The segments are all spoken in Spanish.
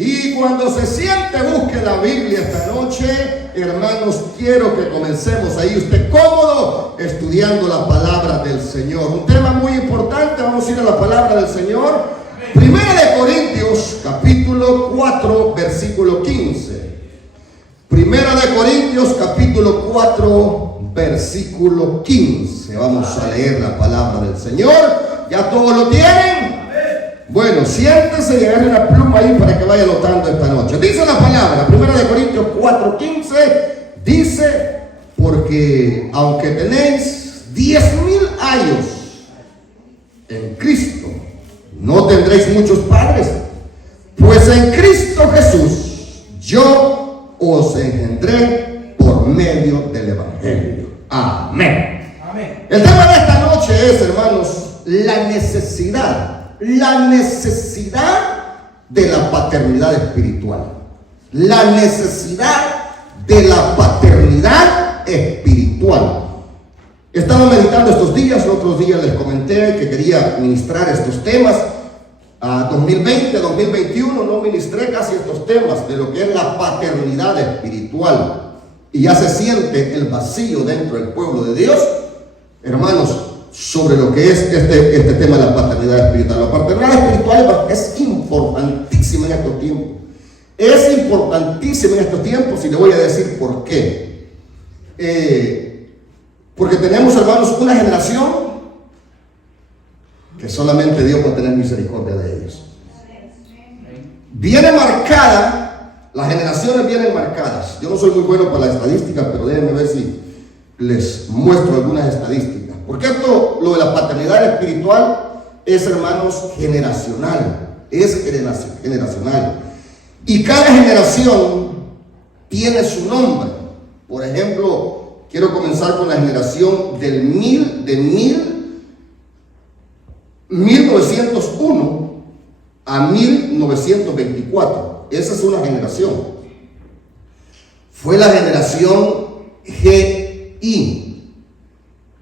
Y cuando se siente, busque la Biblia esta noche. Hermanos, quiero que comencemos ahí, usted cómodo, estudiando la palabra del Señor. Un tema muy importante, vamos a ir a la palabra del Señor. Primera de Corintios, capítulo 4, versículo 15. Primera de Corintios, capítulo 4, versículo 15. Vamos a leer la palabra del Señor. ¿Ya todos lo tienen? Bueno, siéntense y agarren una pluma ahí para que vaya anotando esta noche. Dice la palabra, Primera de Corintios 4:15, dice: porque aunque tenéis 10,000 años en Cristo, no tendréis muchos padres, pues en Cristo Jesús yo os engendré por medio del Evangelio. Amén. Amén. El tema de esta noche es, hermanos, la necesidad de la paternidad espiritual. La necesidad de la paternidad espiritual. Estaba meditando estos días, otros días les comenté que quería ministrar estos temas. 2020, 2021 no ministré casi estos temas de lo que es la paternidad espiritual. Y ya se siente el vacío dentro del pueblo de Dios, hermanos, sobre lo que es este tema de la paternidad espiritual. La paternidad espiritual es importantísima en estos tiempos. Es importantísima en estos tiempos y le voy a decir por qué. Porque tenemos, hermanos, una generación que solamente Dios va a tener misericordia de ellos. Viene marcada, las generaciones vienen marcadas. Yo no soy muy bueno para la estadística, pero déjenme ver si les muestro algunas estadísticas. Porque esto, lo de la paternidad espiritual, es, hermanos, generacional. Es generacional. Y cada generación tiene su nombre. Por ejemplo, quiero comenzar con la generación de 1901 a 1924. Esa es una generación. Fue la generación GI.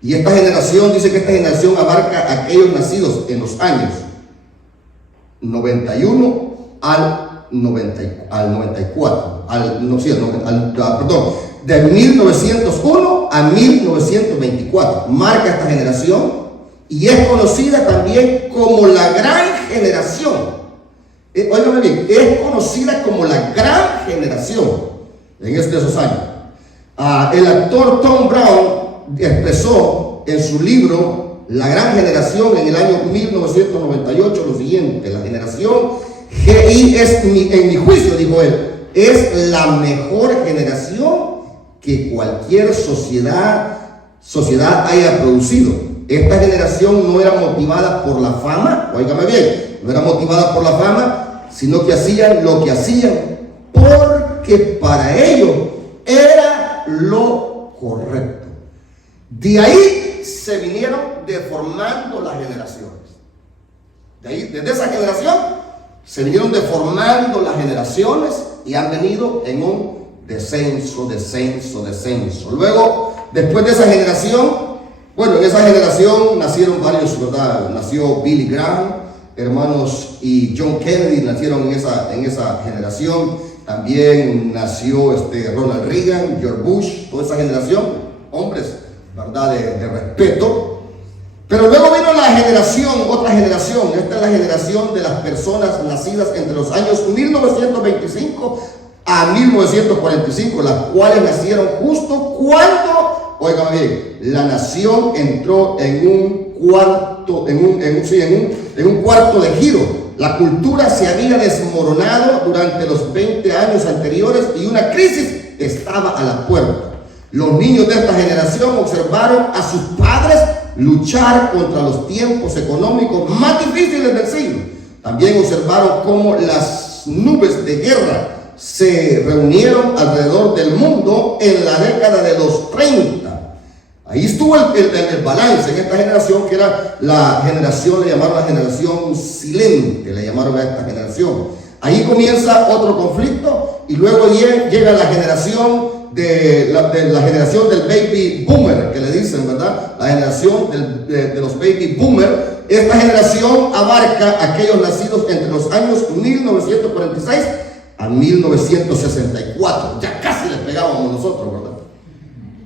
Y esta generación, dice que esta generación abarca a aquellos nacidos en los años 91 al 94. De 1901 a 1924. Marca esta generación y es conocida también como la gran generación. Óigame bien, es conocida como la gran generación en esos años. El actor Tom Brown expresó en su libro La Gran Generación en el año 1998 lo siguiente: la generación GI es, en mi juicio, dijo él, es la mejor generación que cualquier sociedad haya producido. Esta generación no era motivada por la fama, óigame bien, no era motivada por la fama, sino que hacían lo que hacían porque para ellos era lo correcto. De ahí se vinieron deformando las generaciones. Desde esa generación se vinieron deformando las generaciones y han venido en un descenso. Luego, después de esa generación, bueno, en esa generación nacieron varios, ¿verdad? Nació Billy Graham, hermanos, y John Kennedy nacieron en esa generación. También nació Ronald Reagan, George Bush, toda esa generación, hombres, ¿verdad?, de respeto. Pero luego vino otra generación. Esta es la generación de las personas nacidas entre los años 1925 a 1945, las cuales nacieron justo cuando, oigan bien, la nación entró en un cuarto de giro. La cultura se había desmoronado durante los 20 años anteriores y una crisis estaba a la puerta. Los niños de esta generación observaron a sus padres luchar contra los tiempos económicos más difíciles del siglo. También observaron cómo las nubes de guerra se reunieron alrededor del mundo en la década de los 30. Ahí estuvo el balance en esta generación, que era la generación, le llamaron la generación silente, le llamaron a esta generación. Ahí comienza otro conflicto y luego llega la generación de la generación del baby boomer, que le dicen, ¿verdad? La generación de los baby boomer. Esta generación abarca a aquellos nacidos entre los años 1946 a 1964. Ya casi les pegábamos nosotros, ¿verdad?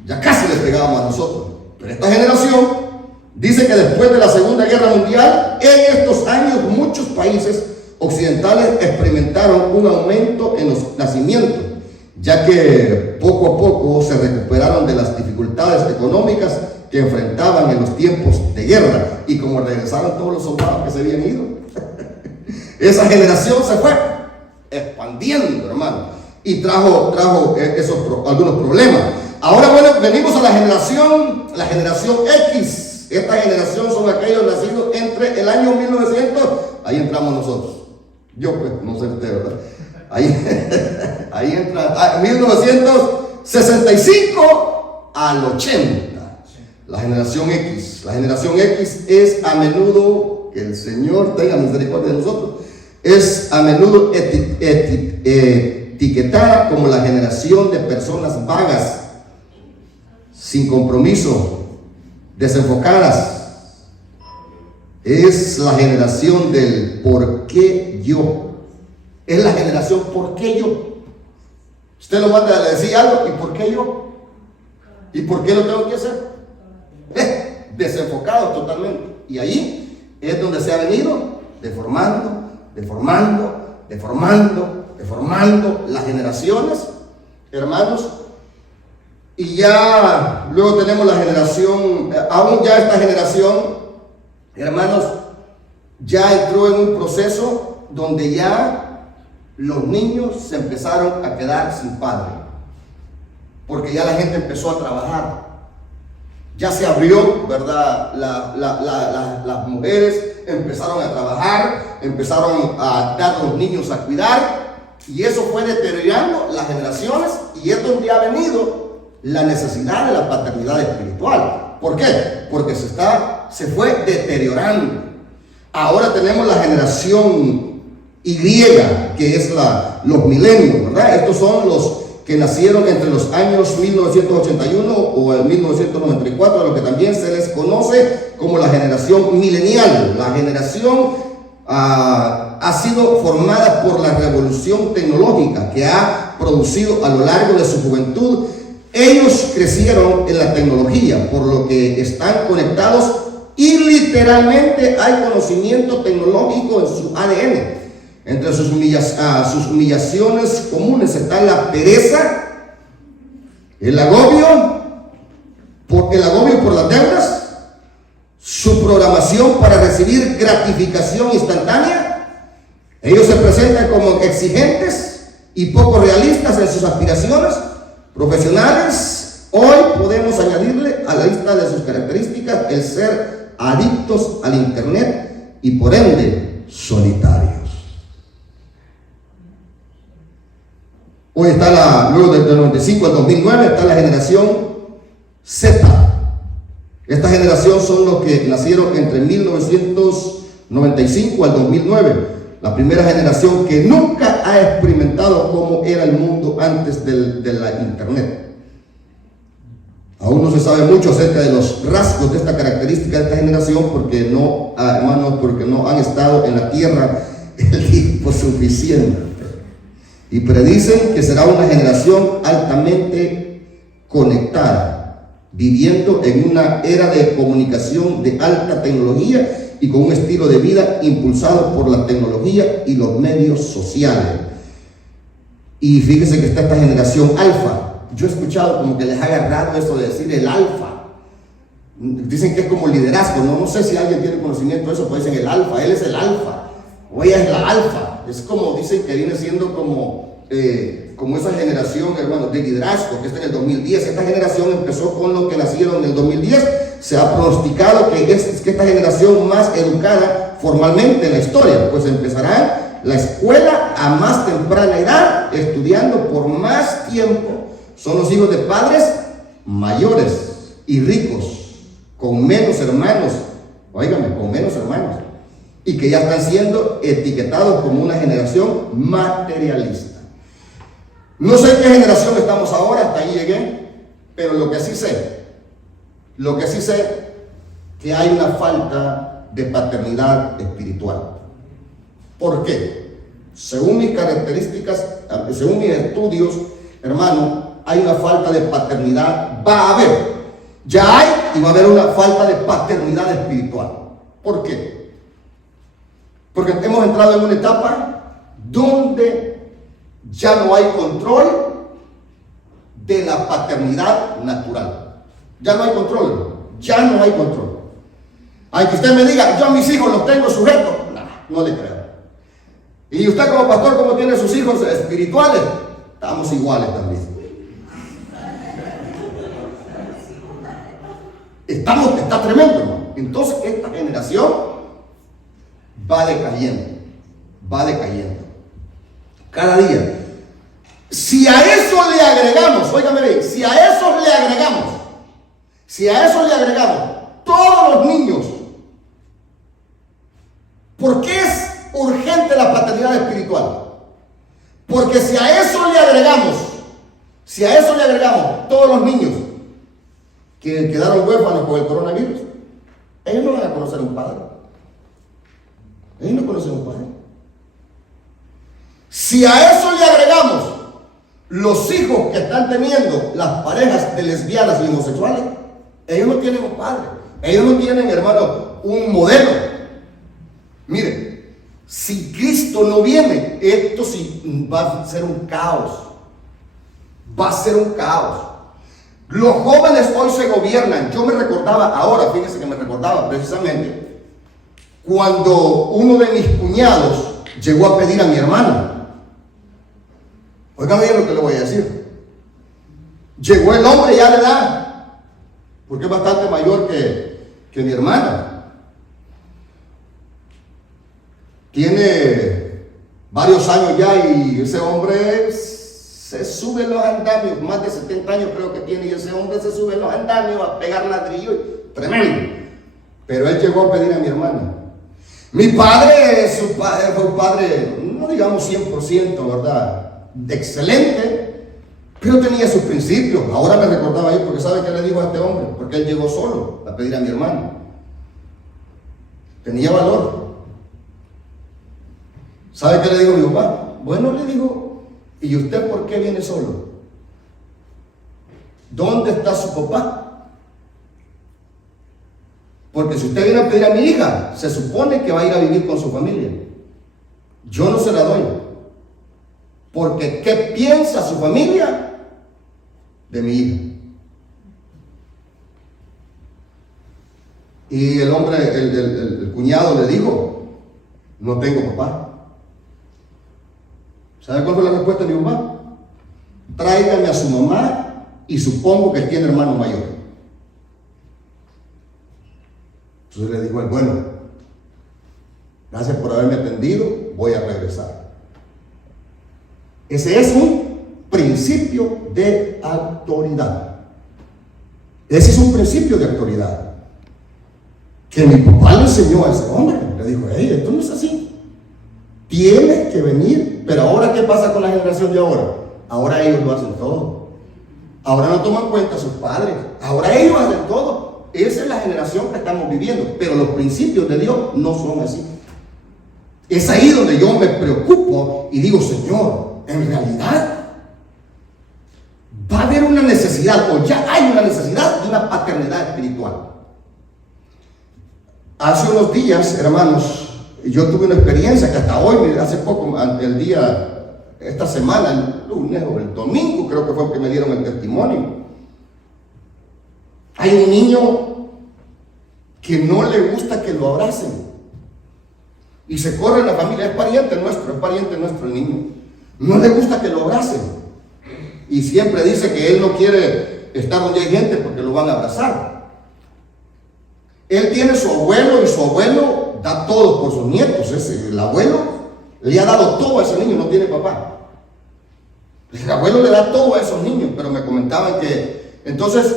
Ya casi les pegábamos a nosotros. Pero esta generación dice que después de la Segunda Guerra Mundial, en estos años muchos países occidentales experimentaron un aumento en los nacimientos, ya que poco a poco se recuperaron de las dificultades económicas que enfrentaban en los tiempos de guerra, y como regresaron todos los soldados que se habían ido, esa generación se fue expandiendo, hermano, y trajo algunos problemas. Ahora, bueno, venimos a la generación X. Esta generación son aquellos nacidos entre el año 1900, ahí entramos nosotros. Yo pues, no sé usted, ¿verdad? Ahí entra 1965 al 80. La generación X. La generación X es a menudo, que el Señor tenga misericordia de nosotros, es a menudo etiquetada como la generación de personas vagas, sin compromiso, desenfocadas. Es la generación del ¿por qué yo? Es la generación ¿por qué yo? Usted lo manda a decir algo, ¿y por qué yo? ¿Y por qué lo tengo que hacer? Desenfocado totalmente. Y ahí es donde se ha venido deformando las generaciones, hermanos. Y ya luego tenemos la generación, aún ya esta generación, hermanos, ya entró en un proceso donde ya los niños se empezaron a quedar sin padre, porque ya la gente empezó a trabajar, ya se abrió, ¿verdad? Las mujeres empezaron a trabajar, empezaron a dar a los niños a cuidar, y eso fue deteriorando las generaciones, y es donde ha venido la necesidad de la paternidad espiritual. ¿Por qué? Porque se fue deteriorando. Ahora tenemos la generación Y, que es los milenios, ¿verdad? Estos son los que nacieron entre los años 1981 o el 1994, lo que también se les conoce como la generación milenial. La generación ha sido formada por la revolución tecnológica que ha producido a lo largo de su juventud. Ellos crecieron en la tecnología, por lo que están conectados y literalmente hay conocimiento tecnológico en su ADN. Entre sus humillaciones comunes están la pereza, el agobio por las deudas, su programación para recibir gratificación instantánea. Ellos se presentan como exigentes y poco realistas en sus aspiraciones profesionales. Hoy podemos añadirle a la lista de sus características el ser adictos al internet y por ende solitarios. Hoy está luego del 95 al 2009 está la generación Z. Esta generación son los que nacieron entre 1995 al 2009. La primera generación que nunca ha experimentado cómo era el mundo antes de la internet. Aún no se sabe mucho acerca de los rasgos de esta característica de esta generación porque no han estado en la tierra el tiempo suficiente. Y predicen que será una generación altamente conectada, viviendo en una era de comunicación de alta tecnología y con un estilo de vida impulsado por la tecnología y los medios sociales. Y fíjense que está esta generación alfa. Yo he escuchado como que les ha agarrado eso de decir el alfa. Dicen que es como liderazgo, no sé si alguien tiene conocimiento de eso, pues dicen el alfa, él es el alfa, o ella es la alfa. Es como dicen que viene siendo como esa generación, hermano, de liderazgo que está en el 2010. Esta generación empezó con los que nacieron en el 2010. Se ha pronosticado que esta generación más educada formalmente en la historia, pues empezarán la escuela a más temprana edad, estudiando por más tiempo. Son los hijos de padres mayores y ricos, con menos hermanos, óigame, con menos hermanos, y que ya están siendo etiquetados como una generación materialista. No sé en qué generación estamos ahora, hasta ahí llegué, pero lo que sí sé, que hay una falta de paternidad espiritual. ¿Por qué? Según mis características, según mis estudios, hermano, hay una falta de paternidad. Va a haber, ya hay y va a haber una falta de paternidad espiritual. ¿Por qué? Porque hemos entrado en una etapa donde ya no hay control de la paternidad natural. Ya no hay control, ya no hay control. Aunque usted me diga, yo a mis hijos los tengo sujetos, no le creo. Y usted como pastor, ¿cómo tiene sus hijos espirituales? Estamos iguales también. Está tremendo, hermano. Entonces esta generación va decayendo, cada día. Si a eso le agregamos, óigame bien, si a eso le agregamos todos los niños, ¿por qué es urgente la paternidad espiritual? Porque si a eso le agregamos todos los niños que quedaron huérfanos por el coronavirus, ellos no van a conocer un padre. Ellos no conocen un padre. Si a eso le agregamos los hijos que están teniendo las parejas de lesbianas y homosexuales, ellos no tienen un padre. Ellos no tienen, hermano, un modelo. Mire, si Cristo no viene, esto sí va a ser un caos. Va a ser un caos. Los jóvenes hoy se gobiernan. Yo me recordaba ahora, fíjense que me recordaba precisamente, cuando uno de mis cuñados llegó a pedir a mi hermana. Oigan bien lo que le voy a decir. Llegó el hombre ya de edad, porque es bastante mayor que mi hermana. Tiene varios años ya y ese hombre se sube los andamios, más de 70 años creo que tiene, y ese hombre se sube los andamios a pegar ladrillo, tremendo. Pero él llegó a pedir a mi hermana. Mi padre, su padre fue un padre, no digamos 100%, ¿verdad? Excelente, pero tenía sus principios. Ahora me recordaba ahí, porque ¿sabe qué le dijo a este hombre? Porque él llegó solo a pedir a mi hermano. Tenía valor. ¿Sabe qué le dijo mi papá? Bueno, le dijo, ¿y usted por qué viene solo? ¿Dónde está su papá? Porque si usted viene a pedir a mi hija, se supone que va a ir a vivir con su familia. Yo no se la doy. Porque ¿qué piensa su familia de mi hija? Y el hombre, el cuñado le dijo, no tengo papá. ¿Sabe cuál fue la respuesta de mi papá? Tráigame a su mamá y supongo que tiene hermano mayor. Entonces le dijo él, bueno, gracias por haberme atendido, voy a regresar. Ese es un principio de autoridad. Ese es un principio de autoridad que mi papá le enseñó a ese hombre. Le dijo, hey, esto no es así. Tienes que venir. Pero ahora, ¿qué pasa con la generación de ahora? Ahora ellos lo hacen todo. Ahora no toman cuenta a sus padres. Ahora ellos hacen todo. Esa es la generación que estamos viviendo. Pero los principios de Dios no son así. Es ahí donde yo me preocupo y digo, Señor, en realidad va a haber una necesidad, o ya hay una necesidad de una paternidad espiritual. Hace unos días, hermanos, yo tuve una experiencia que hasta hoy, hace poco, esta semana, el lunes o el domingo, creo que fue que me dieron el testimonio. Hay un niño que no le gusta que lo abracen y se corre en la familia. Es pariente nuestro el niño. No le gusta que lo abracen y siempre dice que él no quiere estar donde hay gente porque lo van a abrazar. Él tiene su abuelo y su abuelo da todo por sus nietos. El abuelo le ha dado todo a ese niño, no tiene papá. El abuelo le da todo a esos niños, pero me comentaban que entonces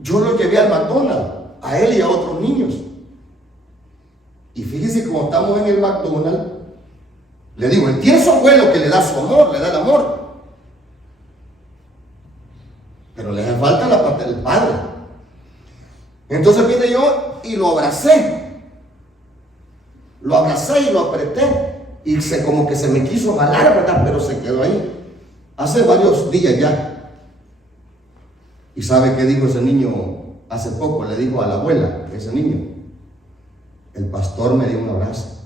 yo lo llevé al McDonald's, a él y a otros niños. Y fíjense cómo estamos en el McDonald's. Le digo, él tiene su abuelo que le da su amor, le da el amor. Pero le hace falta la parte del padre. Entonces vine yo y lo abracé. Lo abracé y lo apreté. y como que se me quiso jalar, ¿verdad? Pero se quedó ahí. Hace varios días ya. ¿Y sabe qué dijo ese niño hace poco? Le dijo a la abuela, ese niño: el pastor me dio un abrazo.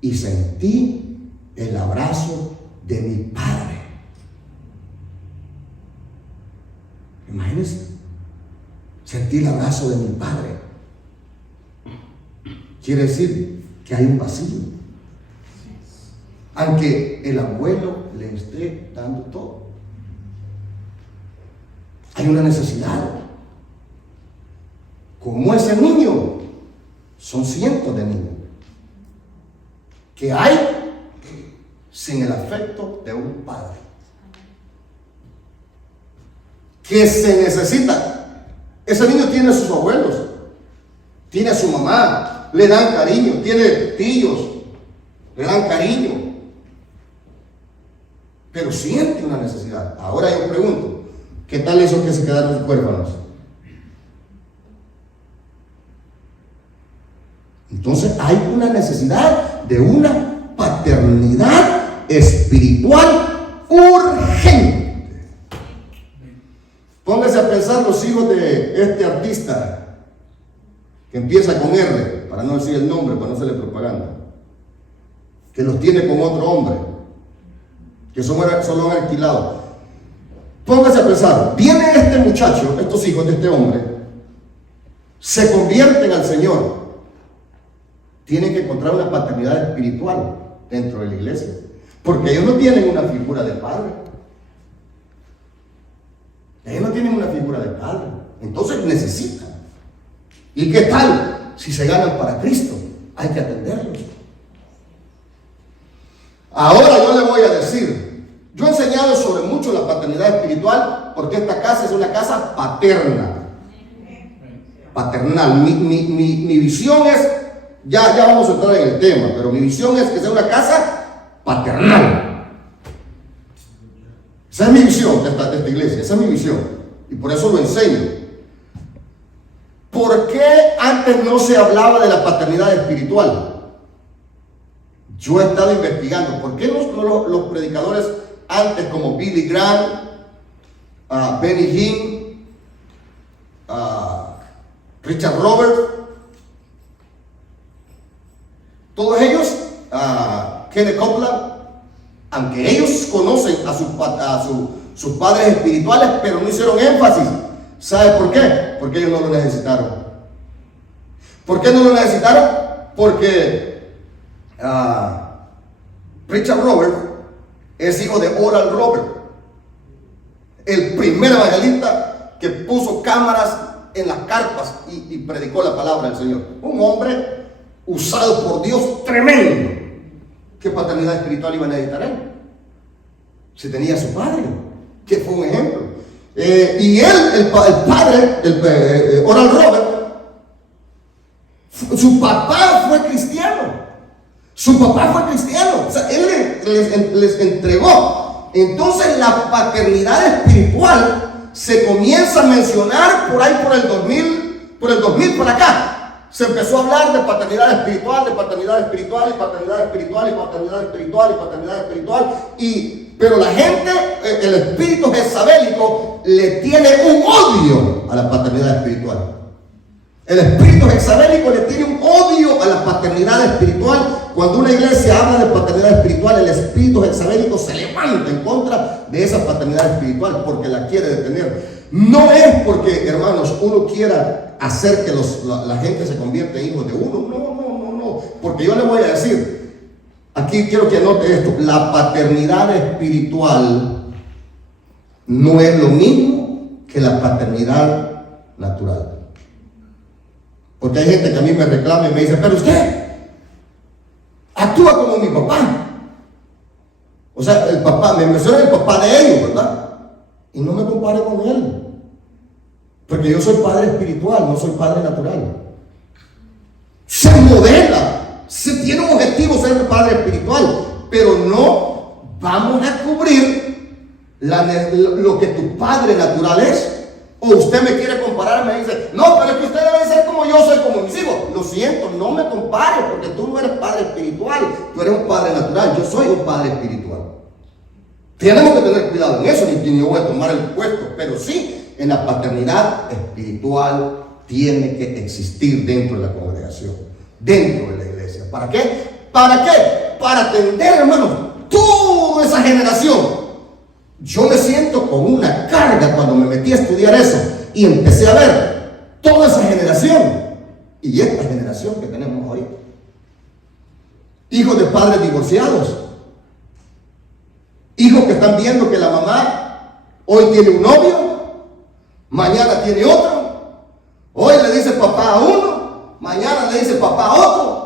Y sentí el abrazo de mi padre. Imagínense. Sentí el abrazo de mi padre. Quiere decir que hay un vacío. Aunque el abuelo le esté dando todo, hay una necesidad. Como ese niño, son cientos de niños que hay sin el afecto de un padre, que se necesita. Ese niño tiene a sus abuelos, tiene a su mamá, le dan cariño, tiene tíos, le dan cariño, pero siente una necesidad. Ahora yo pregunto, ¿qué tal esos que se quedaron huérfanos? Entonces hay una necesidad de una paternidad espiritual urgente. Póngase a pensar los hijos de este artista que empieza con R, para no decir el nombre, para no hacerle propaganda, que los tiene con otro hombre, que solo han alquilado. Póngase a pensar, viene este muchacho, estos hijos de este hombre, se convierten al Señor, tienen que encontrar una paternidad espiritual dentro de la iglesia, porque ellos no tienen una figura de padre. Ellos no tienen una figura de padre, entonces necesitan. ¿Y qué tal si se ganan para Cristo? Hay que atenderlos. Ahora yo le voy a decir, yo he enseñado sobre mucho la paternidad espiritual, porque esta casa es una casa paterna, paternal. Mi visión es, ya vamos a entrar en el tema, pero mi visión es que sea una casa paternal. Esa es mi visión de esta iglesia, esa es mi visión, y por eso lo enseño. ¿Por qué antes no se hablaba de la paternidad espiritual? Yo he estado investigando. ¿Por qué los predicadores antes, como Billy Graham, Benny Hinn, Richard Roberts, todos ellos, Kenneth Copeland, aunque ellos conocen a sus padres espirituales, pero no hicieron énfasis? ¿Sabe por qué? Porque ellos no lo necesitaron. ¿Por qué no lo necesitaron? Porque Richard Roberts es hijo de Oral Roberts, el primer evangelista que puso cámaras en las carpas y predicó la palabra del Señor. Un hombre usado por Dios tremendo. ¿Qué paternidad espiritual iba a necesitar él? Si tenía a su padre, que fue un ejemplo. Y él, el padre, Oral Roberts, su papá fue cristiano. Su papá fue cristiano. O sea, él les entregó. Entonces la paternidad espiritual se comienza a mencionar por ahí por el 2000 para acá. Se empezó a hablar de paternidad espiritual, de paternidad espiritual, y paternidad espiritual, y paternidad espiritual, y paternidad espiritual. Pero la gente, el espíritu jezabélico, le tiene un odio a la paternidad espiritual. El espíritu jezabélico le tiene un odio a la paternidad espiritual. Cuando una iglesia habla de paternidad espiritual, el espíritu jezabélico se levanta en contra de esa paternidad espiritual porque la quiere detener. No es porque, hermanos, uno quiera hacer que la gente se convierta en hijos de uno. No. Porque yo le voy a decir, aquí quiero que anote esto: la paternidad espiritual no es lo mismo que la paternidad natural. Porque hay gente que a mí me reclama y me dice: pero usted actúa como mi papá. O sea, el papá, me menciona el papá de ellos, ¿verdad? Y no me compare con él. Porque yo soy padre espiritual, no soy padre natural. Se modela, se tiene un objetivo ser padre espiritual, pero no vamos a cubrir lo que tu padre natural es. O usted me quiere comparar, me dice, no, pero es que usted debe ser como yo soy, como mis hijos. Lo siento, no me compares, porque tú no eres padre espiritual, tú eres un padre natural, yo soy un padre espiritual. Tenemos que tener cuidado en eso, ni yo voy a tomar el puesto, pero sí, en la paternidad espiritual tiene que existir dentro de la congregación, dentro de la iglesia. ¿Para qué? ¿Para qué? Para atender, hermanos, toda esa generación. Yo me siento con una carga cuando me metí a estudiar eso y empecé a ver toda esa generación y esta generación que tenemos ahorita. Hijos de padres divorciados, hijos que están viendo que la mamá hoy tiene un novio, mañana tiene otro, hoy le dice papá a uno, mañana le dice papá a otro.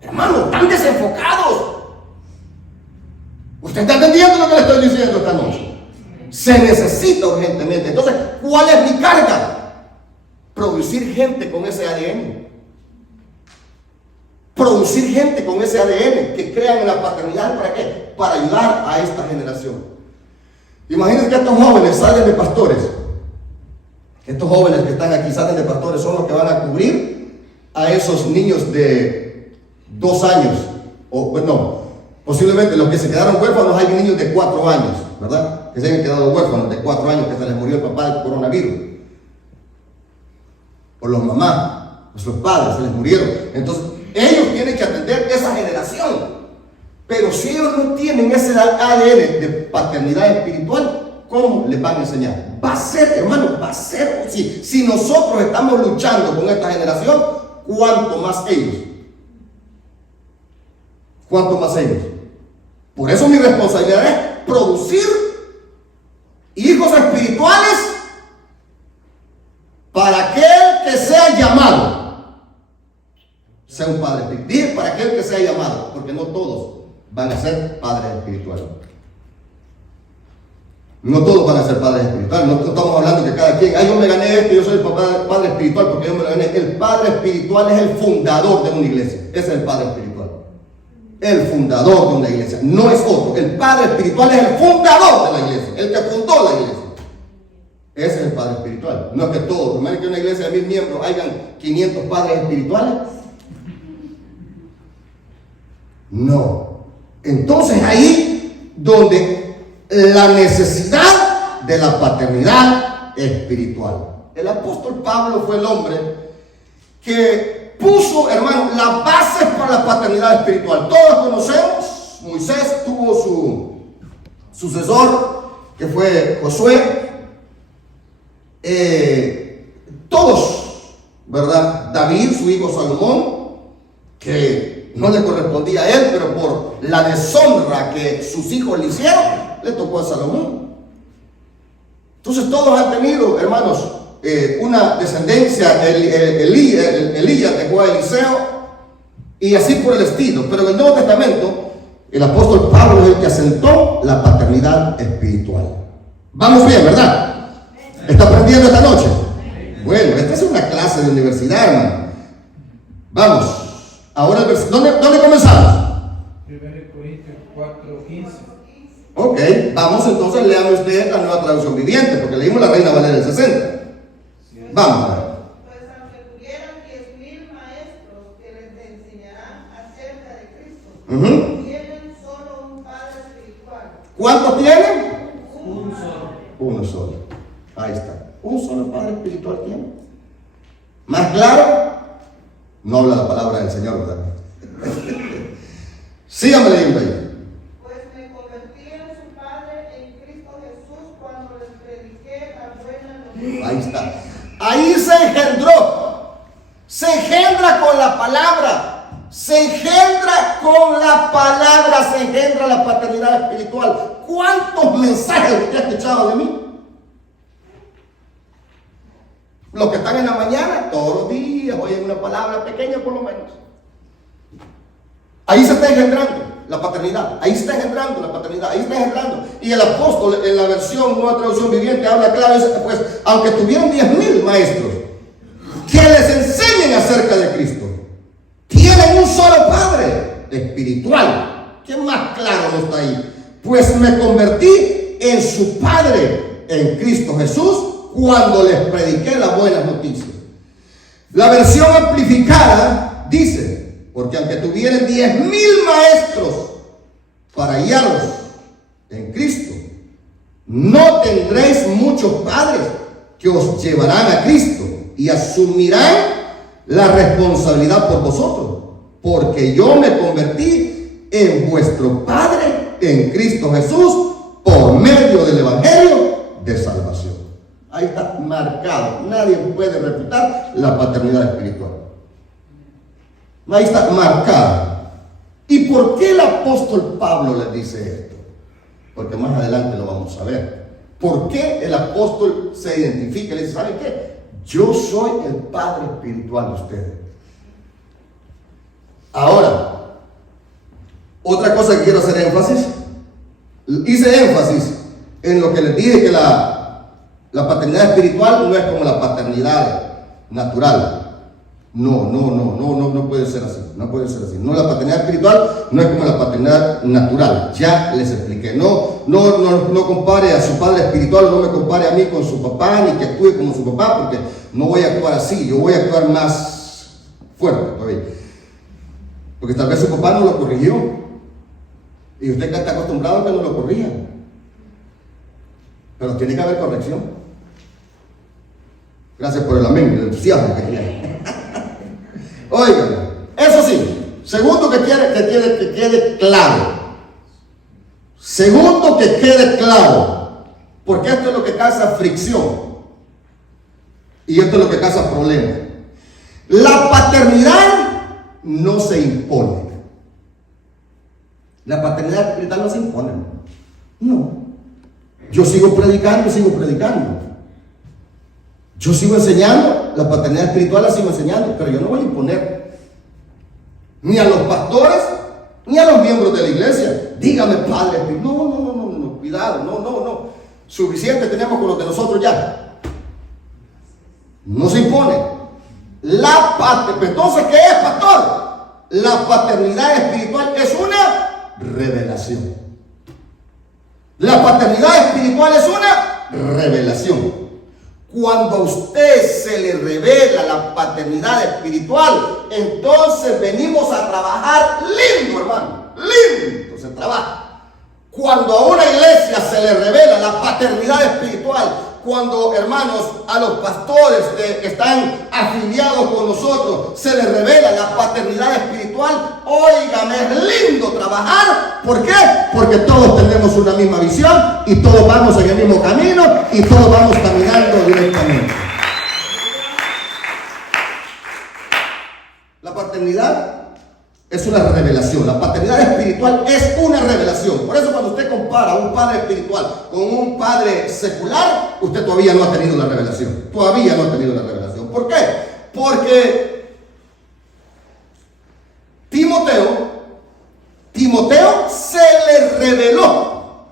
Hermanos, están desenfocados. ¿Usted está entendiendo lo que le estoy diciendo esta noche? Se necesita urgentemente. Entonces, ¿cuál es mi carga? Producir gente con ese ADN. Producir gente con ese ADN que crean en la paternidad. ¿Para qué? Para ayudar a esta generación. Imagínense que estos jóvenes salen de pastores. Estos jóvenes que están aquí salen de pastores son los que van a cubrir a esos niños de 2 años. O bueno, posiblemente los que se quedaron huérfanos, hay niños de 4 años, ¿verdad? Que se han quedado huérfanos de 4 años, que se les murió el papá del coronavirus. O los mamás, o sus padres se les murieron. Entonces, ellos tienen que atender esa generación. Pero si ellos no tienen ese ADN de paternidad espiritual, ¿cómo les van a enseñar? Va a ser, hermano, va a ser. Si nosotros estamos luchando con esta generación, ¿cuánto más ellos? ¿Cuánto más ellos? Por eso mi responsabilidad es producir hijos espirituales para aquel que sea llamado. Sea un padre espiritual. Dije para aquel que sea llamado, porque no todos van a ser padres espirituales. No todos van a ser padres espirituales. No estamos hablando que cada quien, yo me gané esto, yo soy el padre espiritual porque yo me lo gané. El padre espiritual es el fundador de una iglesia. Ese es el padre espiritual. El fundador de una iglesia, no es otro. El padre espiritual es el fundador de la iglesia, el que fundó la iglesia. Ese es el padre espiritual. No es que todos, imagínate que una iglesia de 1000 miembros hayan 500 padres espirituales. No. Entonces ahí donde la necesidad de la paternidad espiritual. El apóstol Pablo fue el hombre que puso, hermano, las bases para la paternidad espiritual. Todos conocemos, Moisés tuvo su sucesor, que fue Josué. Todos, ¿verdad? David, su hijo Salomón, que no le correspondía a él, pero por la deshonra que sus hijos le hicieron, le tocó a Salomón. Entonces todos han tenido, hermanos, una descendencia. Elías dejó a Eliseo y así por el estilo. Pero en el Nuevo Testamento el apóstol Pablo es el que asentó la paternidad espiritual. Vamos bien, ¿verdad? ¿Está aprendiendo esta noche? Bueno, esta es una clase de universidad, hermano. Vamos. Ahora, ¿dónde comenzamos? 1 Corintios 4:15. Ok, vamos entonces, lean usted la Nueva Traducción Viviente, porque leímos la Reina Valera del 60. Vamos. Pues aunque tuvieran 10,000 maestros que les enseñarán acerca de Cristo, tienen solo un Padre espiritual. ¿Cuántos tienen? Un solo. Uno solo. Ahí está. Un solo Padre espiritual tiene. ¿Más claro? No habla la palabra del Señor, ¿verdad? Síganme leyendo ahí. Pues me convertí en su Padre en Cristo Jesús cuando les prediqué la buena noticia. Ahí está. Ahí se engendró. Se engendra con la palabra. Se engendra con la palabra. Se engendra la paternidad espiritual. ¿Cuántos mensajes usted ha escuchado de mí? Los que están en la mañana, todos los días, oyen una palabra pequeña por lo menos. Ahí se está engendrando la paternidad. Ahí se está engendrando la paternidad. Ahí se está engendrando. Y el apóstol en la versión Nueva Traducción Viviente habla claro, dice, pues, aunque tuvieran 10,000 maestros que les enseñen acerca de Cristo, tienen un solo Padre espiritual. ¿Qué más claro no está ahí? Pues me convertí en su Padre en Cristo Jesús cuando les prediqué las buenas noticias. La versión amplificada dice, porque aunque tuvieran 10,000 maestros para guiarlos en Cristo, no tendréis muchos padres que os llevarán a Cristo y asumirán la responsabilidad por vosotros, porque yo me convertí en vuestro Padre en Cristo Jesús por medio del Evangelio de salvación. Ahí está marcado. Nadie puede refutar la paternidad espiritual. Ahí está marcado. ¿Y por qué el apóstol Pablo les dice esto? Porque más adelante lo vamos a ver. ¿Por qué el apóstol se identifica y le dice, ¿saben qué? Yo soy el padre espiritual de ustedes. Ahora, otra cosa que quiero hacer énfasis. Hice énfasis en lo que les dije, que la paternidad espiritual no es como la paternidad natural. No puede ser así. No puede ser así. No, la paternidad espiritual no es como la paternidad natural. Ya les expliqué. No compare a su padre espiritual, no me compare a mí con su papá, ni que actúe como su papá, porque no voy a actuar así. Yo voy a actuar más fuerte todavía. Porque tal vez su papá no lo corrigió. Y usted que está acostumbrado a que no lo corrijan. Pero tiene que haber corrección. Gracias por el amén, el entusiasmo que tiene. Oigan, eso sí, segundo que quede claro. Segundo que quede claro. Porque esto es lo que causa fricción. Y esto es lo que causa problemas. La paternidad no se impone. La paternidad espiritual no se impone. No. Yo sigo predicando. Yo sigo enseñando. La paternidad espiritual la sigo enseñando. Pero yo no voy a imponer. Ni a los pastores, ni a los miembros de la iglesia. Dígame, padre. No. Cuidado. No. Suficiente tenemos con los de nosotros ya. No se impone. Entonces, ¿qué es, pastor? La paternidad espiritual es una revelación. La paternidad espiritual es una revelación. Cuando a usted se le revela la paternidad espiritual, entonces venimos a trabajar lindo, hermano. Lindo se trabaja. Cuando a una iglesia se le revela la paternidad espiritual, cuando, hermanos, a los pastores que están afiliados con nosotros se les revela la paternidad espiritual, óigame, es lindo trabajar. ¿Por qué? Porque todos tenemos una misma visión y todos vamos en el mismo camino y todos vamos caminando directamente. La paternidad es una revelación. La paternidad espiritual es una revelación. Por eso cuando usted compara a un padre espiritual con un padre secular, usted todavía no ha tenido la revelación. Todavía no ha tenido la revelación. ¿Por qué? Porque Timoteo se le reveló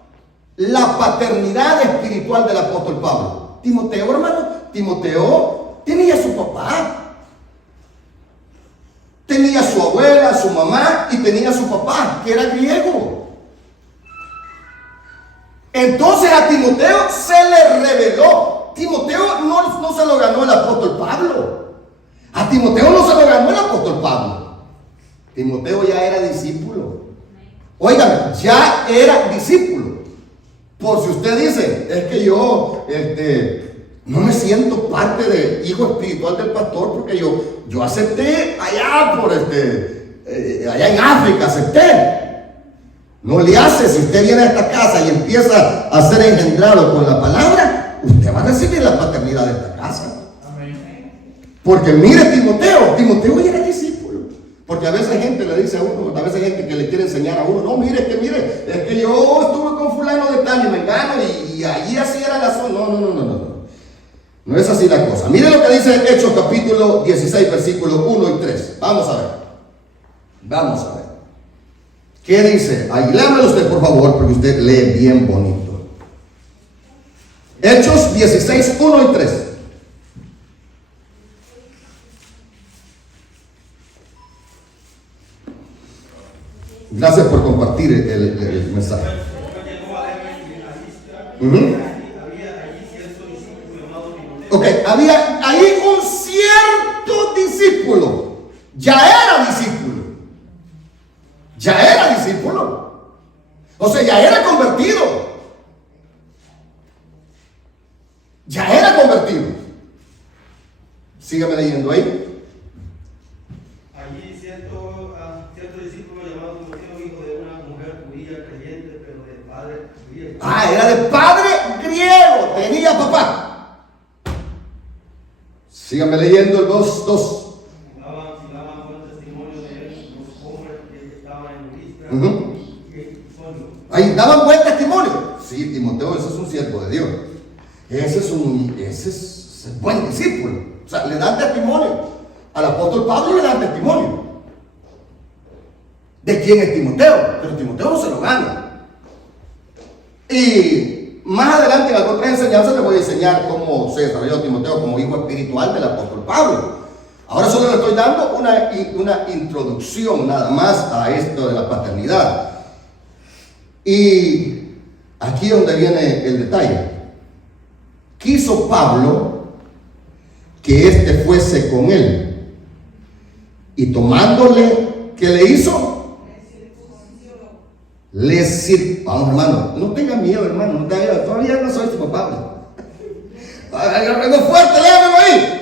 la paternidad espiritual del apóstol Pablo. Timoteo tenía a su papá. Tenía a su abuela, a su mamá y tenía a su papá, que era griego. Entonces a Timoteo se le reveló. Timoteo no se lo ganó el apóstol Pablo. A Timoteo no se lo ganó el apóstol Pablo. Timoteo ya era discípulo. Óigame, ya era discípulo. Por si usted dice, es que yo no me siento parte del hijo espiritual del pastor, porque yo acepté allá allá en África, acepté. No le hace. Si usted viene a esta casa y empieza a ser engendrado con la palabra, usted va a recibir la paternidad de esta casa. Porque mire, Timoteo ya era discípulo. Porque a veces gente le dice a uno, a veces gente que le quiere enseñar a uno, no, mire, es que yo estuve con fulano de tal y me engano y allí así era la zona. No. No es así la cosa. Mire lo que dice Hechos capítulo 16, versículos 1 y 3. Vamos a ver. ¿Qué dice? Ahí léamelo usted, por favor, porque usted lee bien bonito. Hechos 16, 1 y 3. Gracias por compartir el mensaje. Ok, había ahí un cierto discípulo. Ya era discípulo. Ya era discípulo. O sea, ya era convertido. Ya era convertido. Sígame leyendo ahí. Allí cierto discípulo llamado Timoteo, hijo de una mujer judía creyente, pero de padre griego. Ah, era de padre griego. Tenía papá. Síganme leyendo el 2:2. Daban buen testimonio de él los hombres que estaban en Listra y Iconio. Ahí daban buen testimonio. Sí, Timoteo, ese es un siervo de Dios. Ese es buen discípulo. O sea, le dan testimonio. Al apóstol Pablo le dan testimonio. ¿De quién es Timoteo? Pero Timoteo no se lo gana. Y más adelante en alguna otra enseñanza les voy a enseñar cómo se desarrolló Timoteo como hijo espiritual del apóstol Pablo. Ahora solo le estoy dando una introducción nada más a esto de la paternidad. Y aquí es donde viene el detalle. Quiso Pablo que éste fuese con él. Y tomándole, ¿qué le hizo? Vamos, hermano, no tengan miedo, hermano, no tengan miedo. Todavía no soy tu papá. Algo fuerte, léamelo ahí.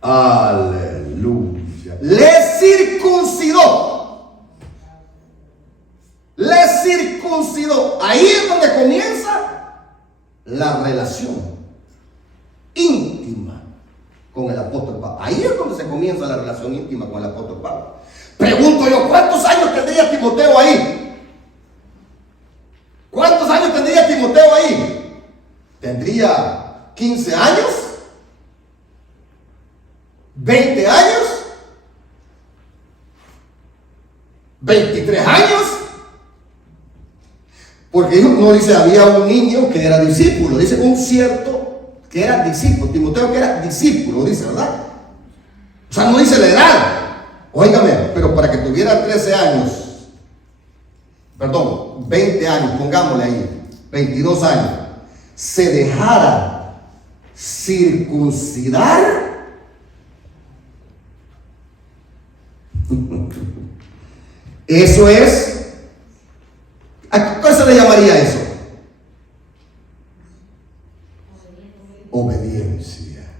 Aleluya. Le circuncidó. Le circuncidó. Ahí es donde comienza la relación íntima con el apóstol Pablo. Ahí es donde se comienza la relación íntima con el apóstol Pablo. Pregunto yo, ¿cuántos años tendría Timoteo ahí? ¿Cuántos años tendría Timoteo ahí? ¿Tendría 15 años? ¿20 años? ¿23 años? Porque no dice había un niño que era discípulo, dice un cierto que era discípulo, Timoteo que era discípulo, dice, ¿verdad? O sea, no dice la edad. Óigame, pero para que tuviera 13 años, perdón, 20 años, pongámosle ahí, 22 años, se dejara circuncidar. Eso es, ¿a qué se le llamaría eso? Obediencia.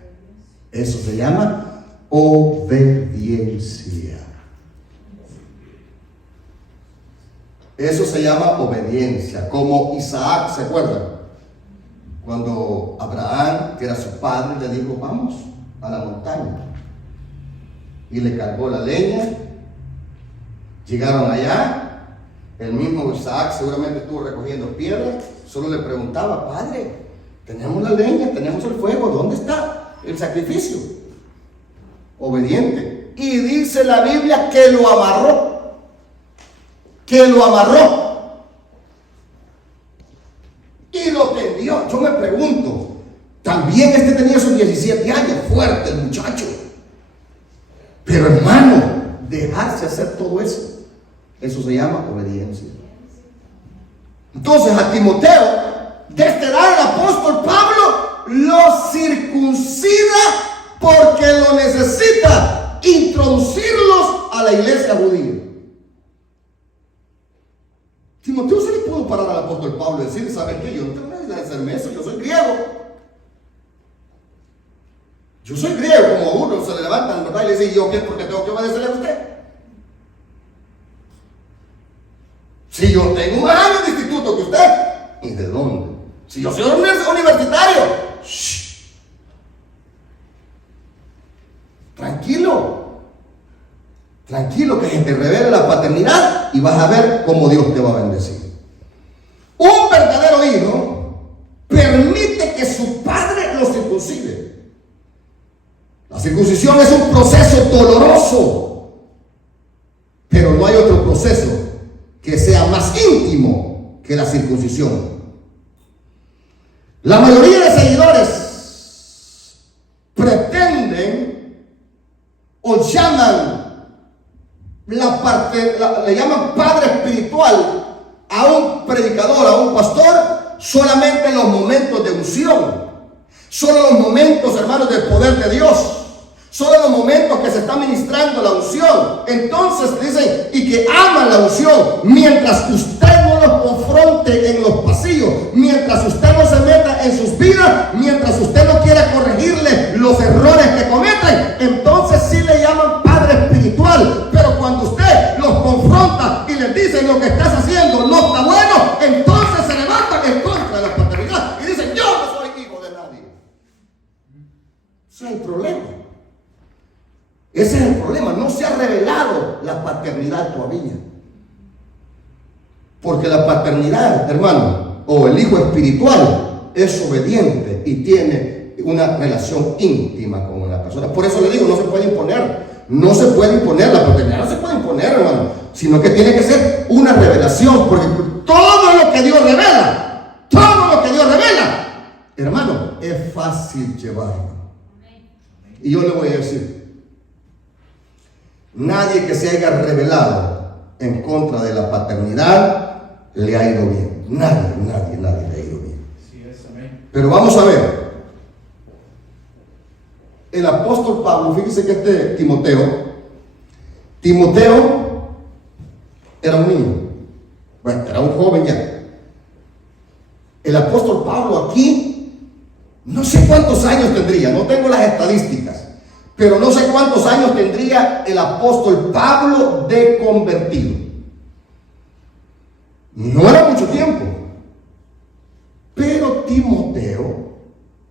Eso se llama obediencia. Eso se llama obediencia. Como Isaac, ¿se acuerdan? Cuando Abraham, que era su padre, le dijo, vamos a la montaña. Y le cargó la leña. Llegaron allá. El mismo Isaac seguramente estuvo recogiendo piedras. Solo le preguntaba, padre, tenemos la leña, tenemos el fuego, ¿dónde está el sacrificio? Obediente. Y dice la Biblia que lo amarró. Que lo amarró. Y lo tendió. Yo me pregunto, también este tenía sus 17 años, fuerte el muchacho. Pero hermano, dejarse hacer todo eso, eso se llama obediencia. Entonces a Timoteo, desde edad el apóstol Pablo lo circuncida porque lo necesita introducirlos a la iglesia judía. Timoteo se le pudo parar al apóstol Pablo y decir, ¿saben qué? Yo no tengo necesidad de hacerme eso, yo soy griego. Yo soy griego, como uno se le levantan, ¿verdad? Y le dice, ¿yo qué? Porque tengo que obedecerle a usted. Si yo tengo más años de instituto que usted, ¿y de dónde? Si yo soy universitario, shh. Tranquilo, tranquilo, que se te revele la paternidad y vas a ver cómo Dios te va a bendecir. Un verdadero hijo permite que su padre lo circuncide. La circuncisión es un proceso doloroso, pero no hay otro proceso que sea más íntimo que la circuncisión. La mayoría de pretenden o llaman le llaman padre espiritual a un predicador, a un pastor, solamente en los momentos de unción. Solo los momentos, hermanos, del poder de Dios. Solo los momentos que se está ministrando la unción. Entonces dicen, y que aman la unción, mientras usted no los confronte en los pasillos, mientras usted no se meta en sus vidas, mientras usted no quiera corregirle los errores que cometen, entonces sí le llaman padre espiritual. Pero cuando usted los confronta y les dice lo que estás haciendo no está bueno, entonces se levantan en contra de la paternidad y dicen, yo no soy hijo de nadie. Ese es el problema. Ese es el problema. No se ha revelado la paternidad todavía. Porque la paternidad, hermano, o el hijo espiritual es obediente y tiene una relación íntima con la persona. Por eso le digo, no se puede imponer. No se puede imponer la paternidad, no se puede imponer, hermano, sino que tiene que ser una revelación, porque todo lo que Dios revela, hermano, es fácil llevarlo. Y yo le voy a decir, nadie que se haya revelado en contra de la paternidad le ha ido bien. Nadie le ha ido bien. Pero vamos a ver. El apóstol Pablo, fíjese que Timoteo era un niño. Bueno, era un joven ya. El apóstol Pablo aquí, no sé cuántos años tendría, no tengo las estadísticas, pero no sé cuántos años tendría el apóstol Pablo de convertido. No era mucho tiempo. Pero Timoteo,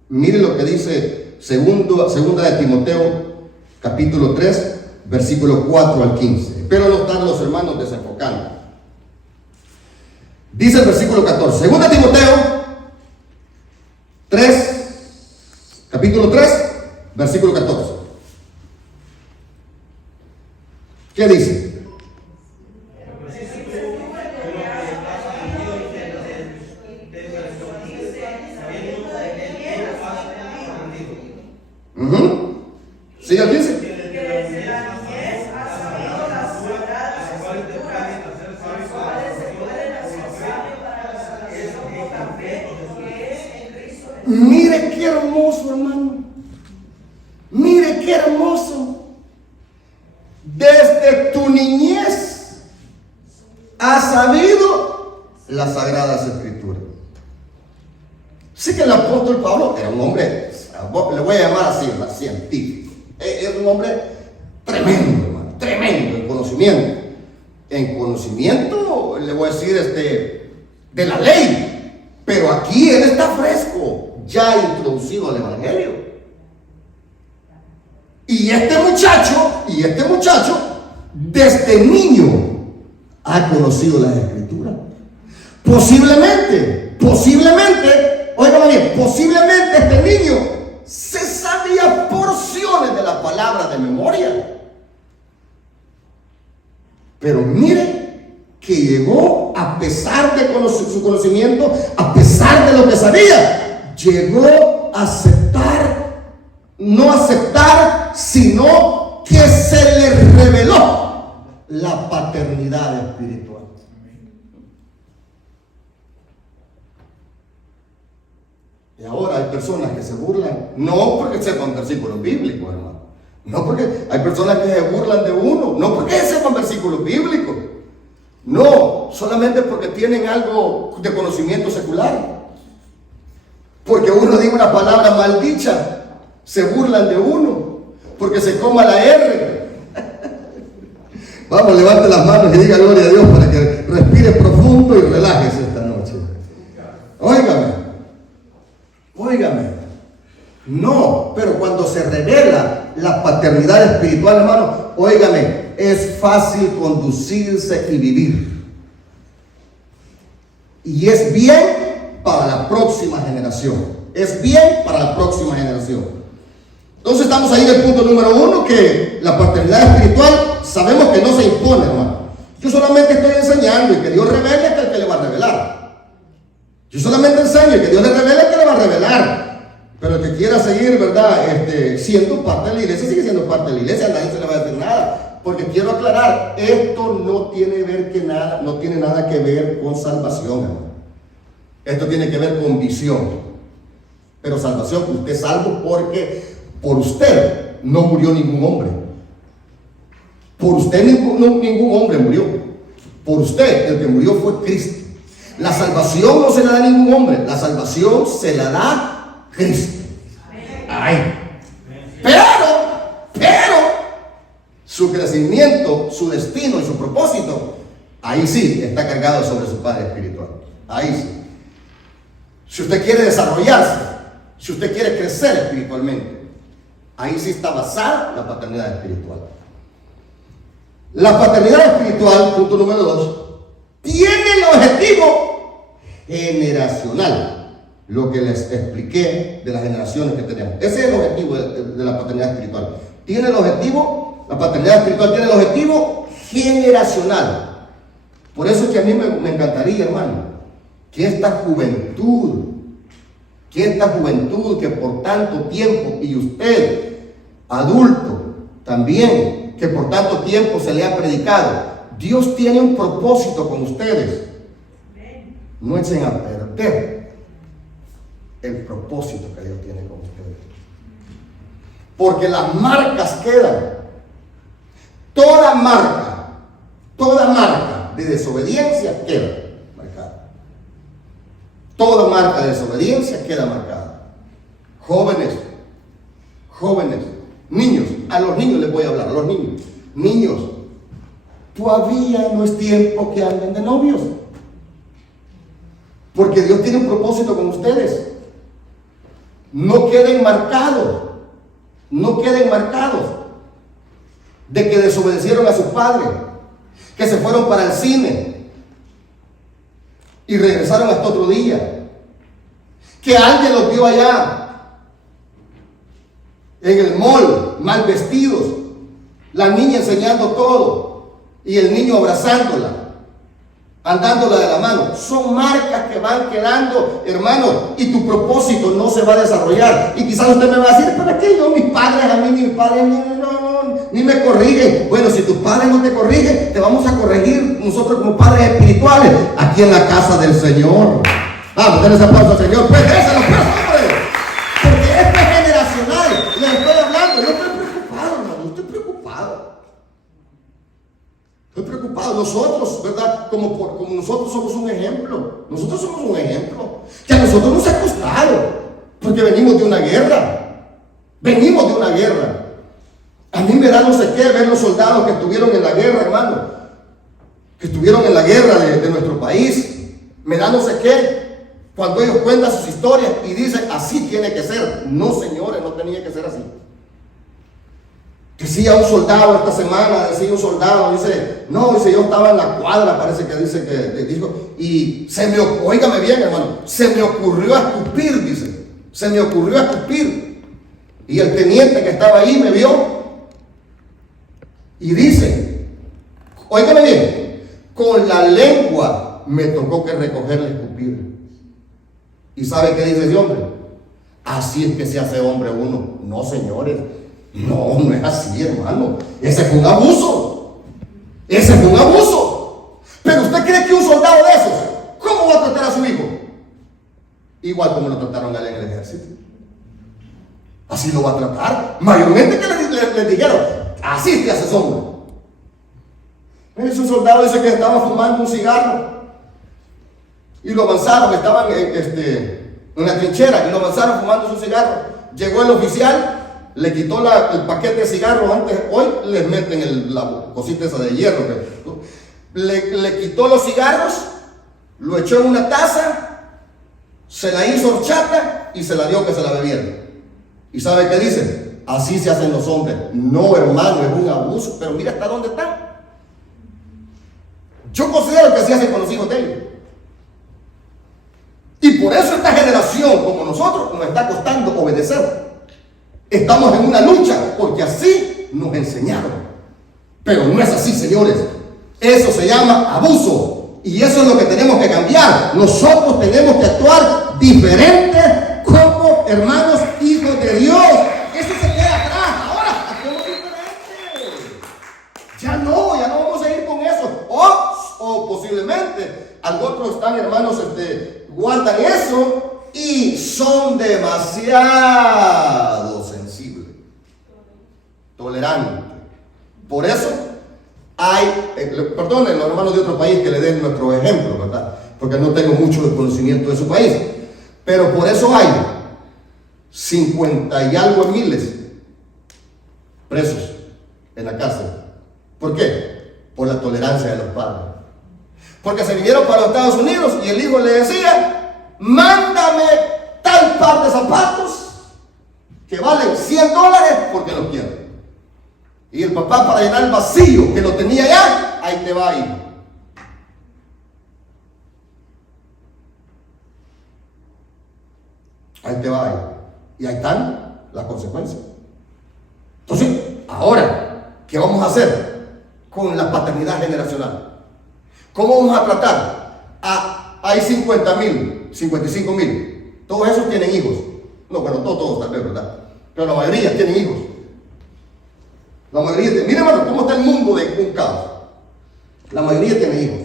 mire lo que dice segunda de Timoteo, capítulo 3, versículo 4 al 15. Espero no estar los hermanos desenfocando. Dice el versículo 14, segunda de Timoteo 3, capítulo 3, versículo 14. ¿Qué dice? ¿Sí, ya dice? Mire qué hermoso, hermano. Mire qué hermoso. Desde tu niñez has sabido las sagradas escrituras. Sí que el apóstol Pablo era un hombre, le voy a llamar así, científico. Es un hombre tremendo, hermano, tremendo en conocimiento. En conocimiento, le voy a decir, de la ley. Pero aquí él está fresco, ya introducido al evangelio. Y este muchacho, desde niño, ha conocido las escrituras. Posiblemente, óigame bien, posiblemente este niño se sabía porciones de la palabra de memoria. Pero mire que llegó, a pesar de su conocimiento, a pesar de lo que sabía, llegó a no aceptar, sino que se le reveló la paternidad espiritual. Y ahora hay personas que se burlan, no porque sepan versículos bíblicos, hermano. No porque hay personas que se burlan de uno, no porque sepan versículos bíblicos. No, solamente porque tienen algo de conocimiento secular. Porque uno diga una palabra maldicha, se burlan de uno. Porque se coma la R. Vamos, levante las manos y diga gloria a Dios para que respire profundo y relájese esta noche. Óigame. No, pero cuando se revela la paternidad espiritual, hermano, óigame, es fácil conducirse y vivir. Y es bien para la próxima generación. Entonces estamos ahí en el punto número 1, que la paternidad espiritual sabemos que no se impone, hermano. Yo solamente estoy enseñando y que Dios revele que el que le va a revelar. Yo solamente enseño y que Dios le revele que le va a revelar. Pero el que quiera seguir, ¿verdad? Siendo parte de la iglesia, sigue siendo parte de la iglesia, a nadie se le va a decir nada. porque quiero aclarar, esto no tiene nada que ver con salvación, hermano. Esto tiene que ver con visión. Pero salvación, usted es salvo porque por usted no murió ningún hombre. Por usted ningún hombre murió. Por usted el que murió fue Cristo. La salvación no se la da a ningún hombre, la salvación se la da Cristo. Ay. Pero su crecimiento, su destino y su propósito, ahí sí está cargado sobre su Padre espiritual. Ahí sí. Si usted quiere desarrollarse, si usted quiere crecer espiritualmente, ahí sí está basada la paternidad espiritual. La paternidad espiritual, punto número 2, tiene el objetivo generacional, lo que les expliqué de las generaciones que tenemos. Ese es el objetivo de la paternidad espiritual. Tiene el objetivo, la paternidad espiritual tiene el objetivo generacional. Por eso es que a mí me encantaría, hermano, que esta juventud que por tanto tiempo, y usted, adulto, también, que por tanto tiempo se le ha predicado, Dios tiene un propósito con ustedes. No echen a perder el propósito que Dios tiene con ustedes. Porque las marcas quedan. Toda marca de desobediencia queda marcada. Toda marca de desobediencia queda marcada. Jóvenes, niños, a los niños les voy a hablar, a los niños. Niños, todavía no es tiempo que anden de novios. Porque Dios tiene un propósito con ustedes. No queden marcados de que desobedecieron a sus padres, que se fueron para el cine y regresaron hasta otro día, que alguien los vio allá en el mall mal vestidos, la niña enseñando todo y el niño abrazándola, andándola de la mano. Son marcas que van quedando, hermano, y tu propósito no se va a desarrollar. Y quizás usted me va a decir, ¿para qué yo? Mis padres ni me corrigen. Bueno, si tus padres no te corrigen, te vamos a corregir nosotros como padres espirituales aquí en la casa del Señor. Vamos, denle ese aplauso al Señor. Pues déselo, pues, hombre. Porque esto es generacional. Les estoy hablando. Yo estoy preocupado, hermano. Estoy preocupado. Nosotros, ¿verdad? Como nosotros somos un ejemplo. Nosotros somos un ejemplo. Que a nosotros nos ha costado. Porque venimos de una guerra. A mí me da no sé qué ver los soldados que estuvieron en la guerra, hermano. Que estuvieron en la guerra de nuestro país. Me da no sé qué. Cuando ellos cuentan sus historias y dicen, así tiene que ser. No, señores, no tenía que ser así. Decía un soldado esta semana, dice, yo estaba en la cuadra, parece que dijo, y óigame bien, hermano, se me ocurrió escupir, dice. Y el teniente que estaba ahí me vio y dice, óigame bien, con la lengua me tocó que recogerle escupir. ¿Y sabe qué dice ese hombre? Así es que se hace hombre uno. No, señores, no es así, hermano. Ese fue un abuso. Pero usted cree que un soldado de esos, ¿cómo va a tratar a su hijo? Igual como lo trataron a él en el ejército. Así lo va a tratar. Mayormente que le dijeron, así te haces hombre. Ese soldado dice que estaba fumando un cigarro y lo avanzaron, estaban en la trinchera y lo avanzaron fumando su cigarro. Llegó el oficial, le quitó el paquete de cigarros. Hoy les meten la cosita esa de hierro. Le quitó los cigarros, lo echó en una taza, se la hizo horchata y se la dio que se la bebiera. ¿Y sabe qué dice? Así se hacen los hombres. No, hermano, es un abuso. Pero mira hasta dónde están. Yo considero que así hacen con los hijos de ellos. Y por eso esta generación, como nosotros, nos está costando obedecer. Estamos en una lucha, porque así nos enseñaron. Pero no es así, señores. Eso se llama abuso. Y eso es lo que tenemos que cambiar. Nosotros tenemos que actuar diferente como hermanos hijos de Dios. Eso se queda atrás. Ahora actuamos diferente. cuántos están, hermanos, guardan eso y son demasiado sensibles, tolerantes. Por eso hay, perdonen los hermanos de otro país que le den nuestro ejemplo, ¿verdad? Porque no tengo mucho conocimiento de su país. Pero por eso hay 50 y algo miles presos en la cárcel. ¿Por qué? Por la tolerancia de los padres. Porque se vinieron para los Estados Unidos y el hijo le decía: mándame tal par de zapatos que valen $100 porque los quiero. Y el papá, para llenar el vacío que lo tenía ya, ahí te va, hijo. Ahí te va, hijo. Y ahí están las consecuencias. Entonces, ahora, ¿qué vamos a hacer con la paternidad generacional? ¿Cómo vamos a tratar? Hay 50,000, 55,000. Todos esos tienen hijos. No, bueno, todos tal vez, ¿verdad? Pero la mayoría tienen hijos. La mayoría tiene. Miren, hermano, cómo está el mundo de un caos. La mayoría tiene hijos.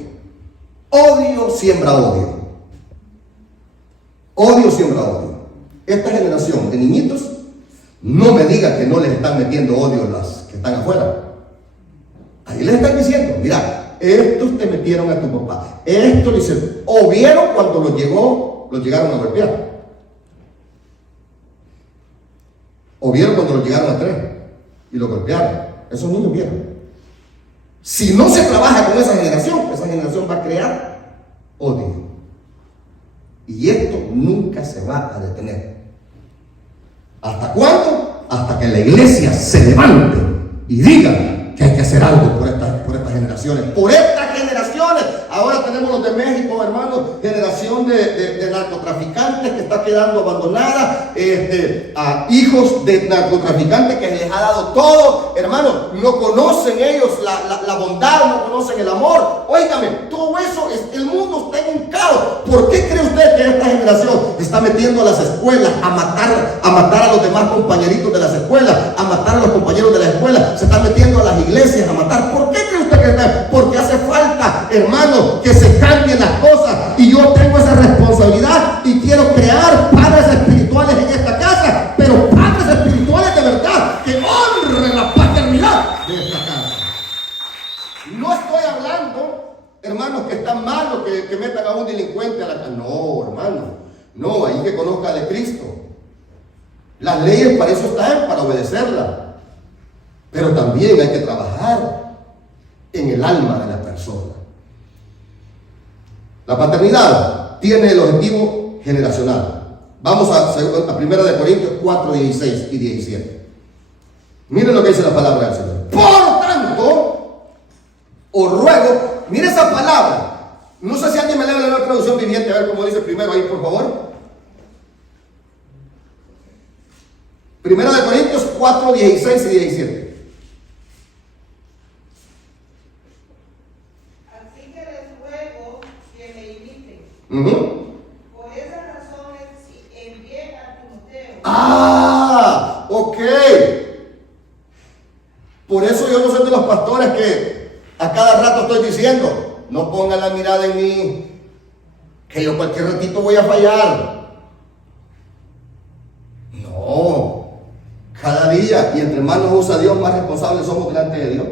Odio siembra odio. Odio siembra odio. Esta generación de niñitos, no me diga que no les están metiendo odio las que están afuera. Ahí les están diciendo: mira, estos te metieron a tu papá, esto le hicieron. O vieron cuando los llegaron a golpear. O vieron cuando los llegaron a traer y los golpearon. Esos niños vieron. Si no se trabaja con esa generación va a crear odio. Y esto nunca se va a detener. ¿Hasta cuándo? Hasta que la iglesia se levante y diga que hay que hacer algo por estas generaciones. Por estas generaciones. Ahora tenemos los de México, hermanos, generación de narcotraficantes que está quedando abandonada, a hijos de narcotraficantes que les ha dado todo. Hermanos, no conocen ellos la bondad, no conocen el amor. Óigame, todo eso, el mundo está en un caos. ¿Por qué cree usted que esta generación está metiendo a las escuelas a matar a los demás compañeritos de las escuelas, a matar a los compañeros de la escuela? Se están metiendo a las iglesias a matar. ¿Por qué cree usted que está? Porque hace falta, hermano, que se cambien las cosas. Y yo tengo esa responsabilidad y quiero crear padres espirituales en esta casa, pero padres espirituales de verdad, que honren la paternidad de esta casa. No estoy hablando, hermanos, que está malo que metan a un delincuente a la casa. No, hermano, no, ahí que conozca de Cristo. Las leyes para eso están, para obedecerlas. Pero también hay que trabajar en el alma de la persona. La paternidad tiene el objetivo generacional. Vamos a 1 Corintios 4, 16 y 17. Miren lo que dice la palabra del Señor. Por tanto, os ruego, mire esa palabra. No sé si alguien me lee la nueva traducción viviente, a ver cómo dice primero ahí, por favor. 1 Corintios 4, 16 y 17. Por esas razones envié a Timoteo. Ok. Por eso yo no soy de los pastores que a cada rato estoy diciendo: no pongan la mirada en mí, que yo cualquier ratito voy a fallar. No. Cada día, y entre más nos usa Dios, más responsables somos delante de Dios.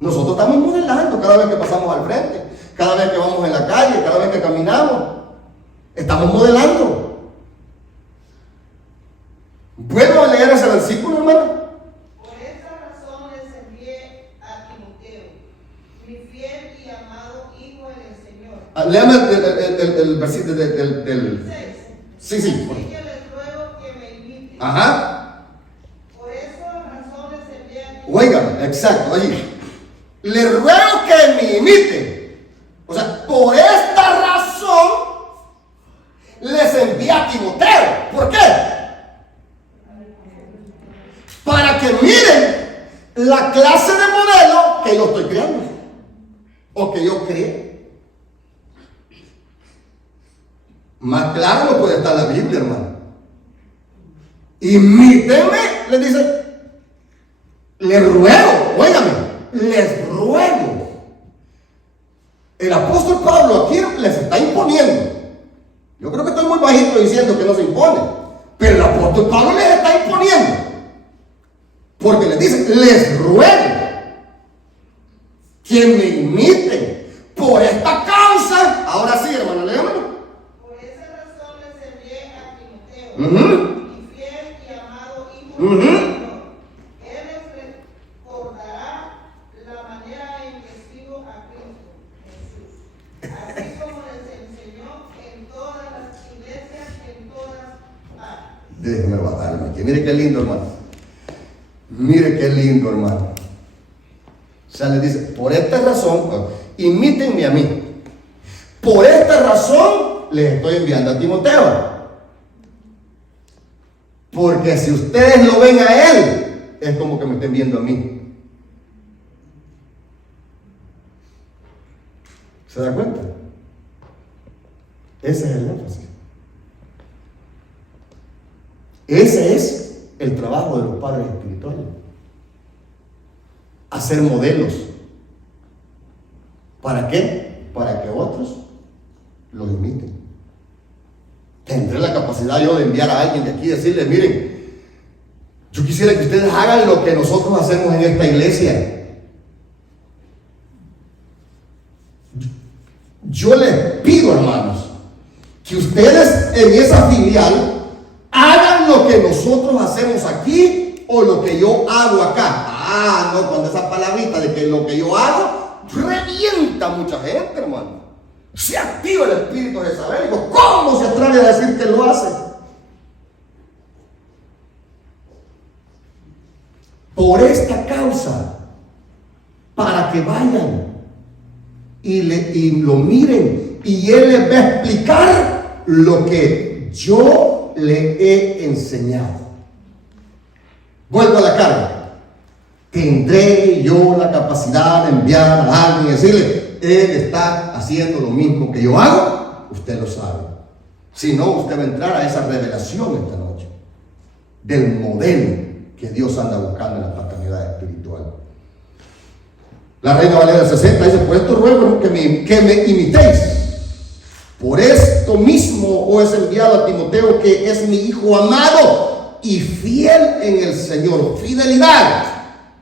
Nosotros estamos modelando cada vez que pasamos al frente, cada vez que vamos en la calle, cada vez que caminamos. Estamos modelando. ¿Puedo leer ese versículo, hermano? Por estas razones envié a Timoteo, mi fiel y amado hijo en el Señor. Léame el versículo del... Sí. Así que les ruego que me imiten. Ajá. Por esas razones envié a Timoteo. Oigan, exacto, ahí. Le ruego que me imiten. O sea, por esta razón les envié a Timoteo. ¿Por qué? Para que miren la clase de modelo que yo estoy creando o que yo creé. Más claro no puede estar la Biblia, hermano. Imítenme, les dice. Les ruego, óigame, les ruego. El apóstol apóstol Pablo aquí les está imponiendo. Yo creo que estoy muy bajito diciendo que no se impone, pero el apóstol Pablo les está imponiendo, porque les dice: les ruego que me imiten por esta causa. Ahora sí, hermano, léamelo. Por esa razón les envié a Timoteo, mi fiel y amado hijo del Señor. Él les recordará la manera en que sigo a Cristo Jesús, así como les enseñó en todas las iglesias, en todas partes. Déjeme bajarme aquí. Mire qué lindo, hermano. Mire qué lindo, hermano. O sea, les dice: por esta razón, imítenme a mí. Por esta razón les estoy enviando a Timoteo. Porque si ustedes lo ven a él, es como que me estén viendo a mí. ¿Se da cuenta? Ese es el énfasis. Ese es el trabajo de los padres espirituales. Hacer modelos. ¿Para qué? Para que otros los imiten. Tendré la capacidad yo de enviar a alguien de aquí y decirle: miren, yo quisiera que ustedes hagan lo que nosotros hacemos en esta iglesia. Yo les pido, hermanos, que ustedes en esa filial hagan lo que nosotros hacemos aquí o lo que yo hago acá. Ah, no, cuando esa palabrita de que lo que yo hago revienta a mucha gente, hermano. Se activa el espíritu de saber. ¿Cómo se atreve a decir que lo hace? Por esta causa, para que vayan y lo miren, y él les va a explicar lo que yo le he enseñado. Vuelvo a la carga. ¿Tendré yo la capacidad de enviar a alguien y decirle: él está haciendo lo mismo que yo hago? Usted lo sabe. Si no, usted va a entrar a esa revelación esta noche del modelo que Dios anda buscando en la paternidad espiritual. La Reina Valera 60 dice: por esto ruego que me imitéis. Por esto mismo os he enviado a Timoteo, que es mi hijo amado y fiel en el Señor. Fidelidad,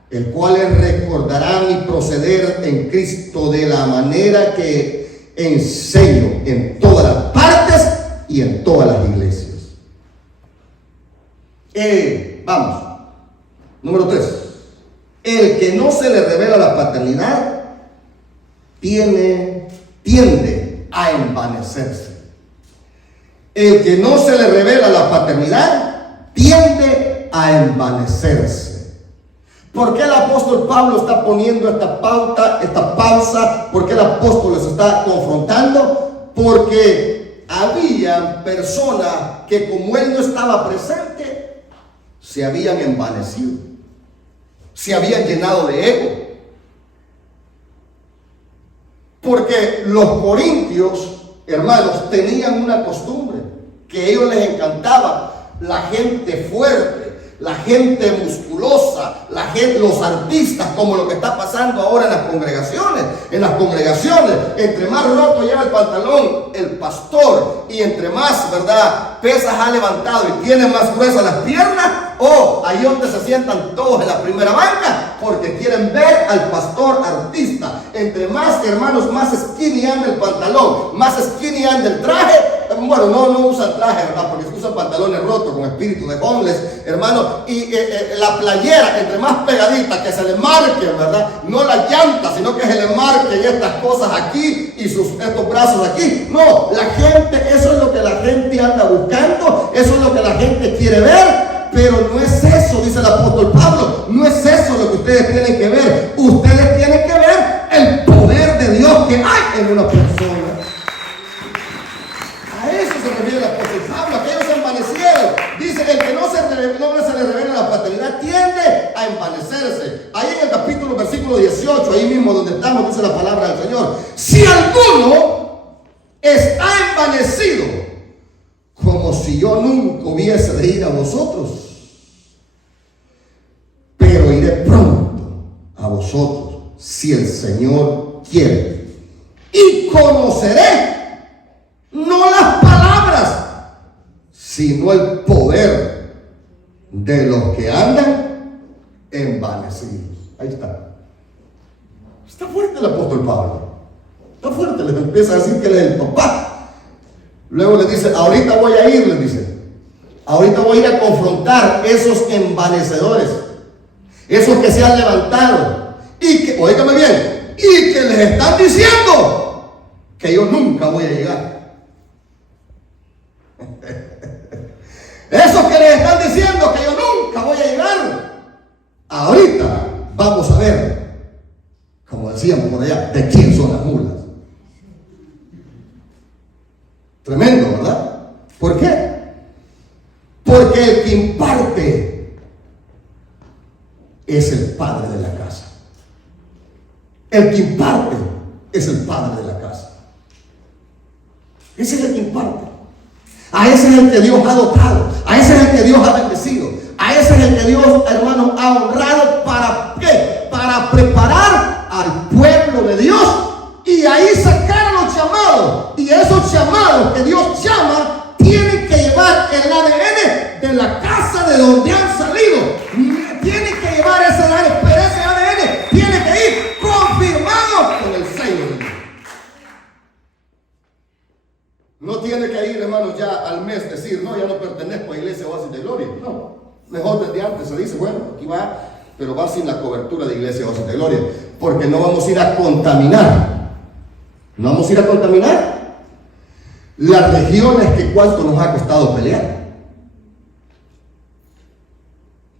el cual les recordará mi proceder en Cristo de la manera que enseño en todas las partes y en todas las iglesias. Vamos. Número 3. El que no se le revela la paternidad tiende a envanecerse. El que no se le revela la paternidad tiende a envanecerse. ¿Por qué el apóstol Pablo está poniendo esta pausa? ¿Por qué el apóstol les está confrontando? Porque había personas que, como él no estaba presente, se habían envanecido, se habían llenado de ego. Porque los corintios, hermanos, tenían una costumbre que a ellos les encantaba: la gente fuerte, la gente musculosa, los artistas, como lo que está pasando ahora en las congregaciones. En las congregaciones, entre más roto lleva el pantalón el pastor, y entre más, ¿verdad?, pesas ha levantado y tiene más gruesas las piernas, ahí donde se sientan todos en la primera banca, porque quieren ver al pastor artista. Entre más, hermanos, más skinny anda el pantalón, más skinny anda el traje. Bueno, no usa traje, ¿verdad?, porque usa pantalones rotos con espíritu de homeless, hermano. Y la playera, entre más pegadita, que se le marquen, ¿verdad?, no las llantas, sino que se le marquen estas cosas aquí y estos brazos aquí. No, la gente, eso es lo que la gente anda buscando, eso es lo que la gente quiere ver. Pero no es eso, dice el apóstol Pablo, no es eso lo que ustedes tienen que ver. Ustedes tienen que ver el poder de Dios que hay en una persona. A eso se refiere el apóstol Pablo. Aquellos se envanecieron. Dice: el que no se le revela la paternidad tiende a envanecerse. Ahí en el capítulo, versículo 18, ahí mismo donde estamos, dice la palabra del Señor: si alguno está envanecido, como si yo nunca hubiese de ir a vosotros, pero iré pronto a vosotros, si el Señor quiere. y conoceré no las palabras, sino el poder de los que andan envanecidos. Ahí está. Está fuerte el apóstol Pablo. Está fuerte. Les empieza a decir que él es el papá. Luego les dice, ahorita voy a ir, les dice. Ahorita voy a ir a confrontar esos envanecedores, esos que se han levantado y que, oígame bien, y que les están diciendo que yo nunca voy a llegar. Esos que les están diciendo que yo nunca voy a llegar. Ahorita vamos a ver, como decíamos por allá, de quién son las mulas. Tremendo, ¿verdad? ¿Por qué? Porque el que imparte es el padre de la casa. El que imparte es el padre de la casa. Ese es el que imparte. A ese es el que Dios ha dotado. A ese es el que Dios ha bendecido. A ese es el que Dios, hermanos, ha honrado. ¿Para qué? Para preparar al pueblo de Dios y ahí sacar a los llamados. Y esos llamados que Dios llama tienen que llevar el ADN de la casa de donde han salido. Tienen que llevar ese ADN, pero ese ADN tiene que ir confirmado con el sello de Dios. No tiene que ir, hermanos, ya al mes decir, no, ya no pertenezco a Iglesia Oasis de Gloria. No, mejor desde antes se dice, bueno, aquí va, pero va sin la cobertura de Iglesia Oasis de Gloria, porque no vamos a ir a contaminar. No vamos a ir a contaminar las regiones que cuánto nos ha costado pelear.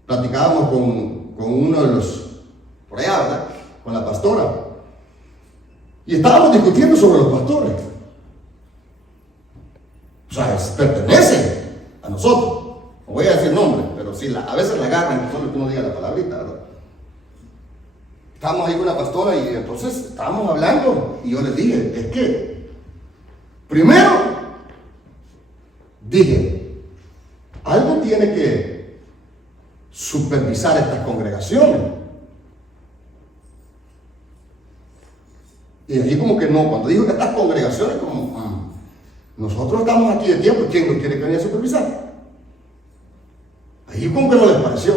Platicábamos con uno de los, por allá, ¿verdad? Con la pastora, y estábamos discutiendo sobre los pastores. O sea, pertenecen a nosotros. No voy a decir nombre, pero sí, a veces la agarran, solo que uno diga la palabrita, ¿verdad? Estábamos ahí con una pastora y entonces estábamos hablando y yo les dije, es que, primero, dije, algo tiene que supervisar estas congregaciones. Y ahí como que no, cuando digo que estas congregaciones, como, nosotros estamos aquí de tiempo, ¿quién nos quiere que venga a supervisar? Ahí como que no les pareció.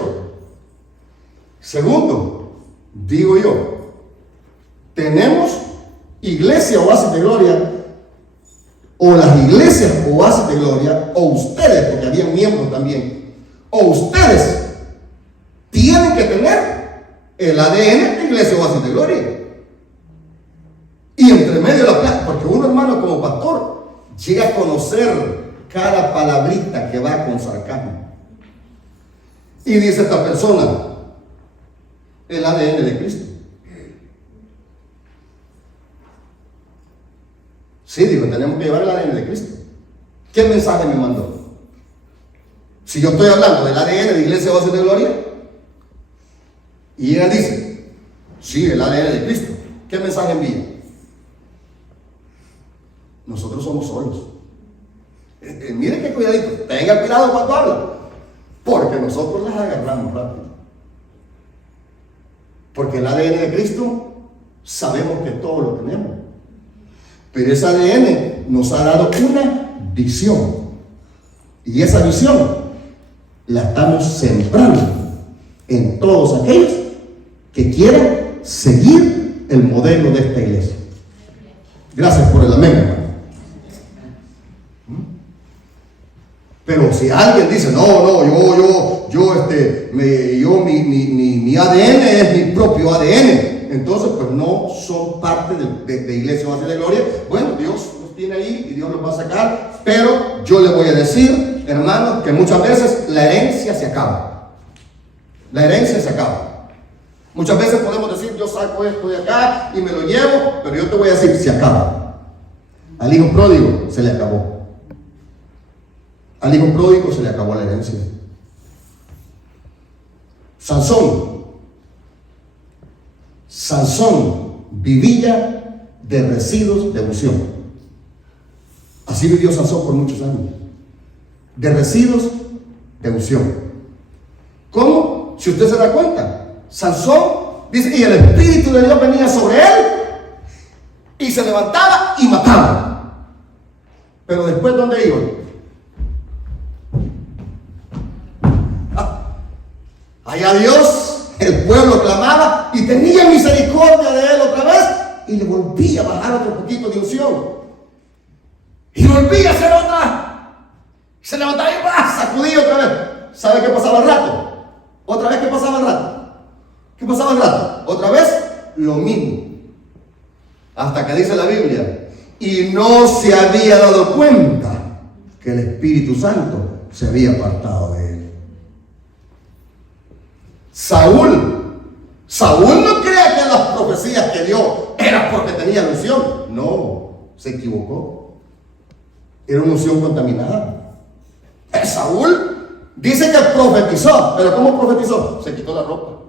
Segundo, digo yo, tenemos Iglesia Oasis de Gloria, o las iglesias Oasis de Gloria, o ustedes, porque había miembros también, o ustedes tienen que tener el ADN de Iglesia Oasis de Gloria. Y entre medio de la plata, porque uno, hermano, como pastor, llega a conocer cada palabrita que va con sarcasmo. Y dice esta persona, el ADN de Cristo. Sí, digo, tenemos que llevar el ADN de Cristo. ¿Qué mensaje me mandó? Si yo estoy hablando del ADN de Iglesia Oasis de Gloria, y ella dice, sí, el ADN de Cristo, ¿qué mensaje envía? Nosotros somos solos. Miren qué cuidadito, tenga cuidado cuando habla, porque nosotros las agarramos rápido. Porque el ADN de Cristo sabemos que todo lo tenemos, pero ese ADN nos ha dado una visión, y esa visión la estamos sembrando en todos aquellos que quieran seguir el modelo de esta iglesia. Gracias por el amén, hermano. Pero si alguien dice, no, mi ADN es mi propio ADN, entonces pues no son parte de Iglesia Oasis de Gloria. Bueno, Dios los tiene ahí y Dios los va a sacar, pero yo les voy a decir, hermanos, que muchas veces la herencia se acaba. La herencia se acaba. Muchas veces podemos decir, yo saco esto de acá y me lo llevo, pero yo te voy a decir, se acaba. Al hijo pródigo se le acabó. Al hijo pródigo se le acabó la herencia. Sansón vivía de residuos de unción. Así vivió Sansón por muchos años. De residuos de unción. ¿Cómo? Si usted se da cuenta, Sansón dice, y el Espíritu de Dios venía sobre él, y se levantaba y mataba. Pero después, ¿dónde iba? Allá Dios, el pueblo clamaba y tenía misericordia de él otra vez y le volvía a bajar otro poquito de unción. Y volvía a hacer otra. Se levantaba y sacudía otra vez. ¿Sabe qué pasaba al rato? Otra vez, ¿qué pasaba al rato? ¿Qué pasaba al rato? Otra vez, lo mismo. Hasta que dice la Biblia, y no se había dado cuenta que el Espíritu Santo se había apartado de él. Saúl no crea que las profecías que dio eran porque tenía unción. No, se equivocó. Era una unción contaminada. Saúl dice que profetizó, pero ¿cómo profetizó? Se quitó la ropa.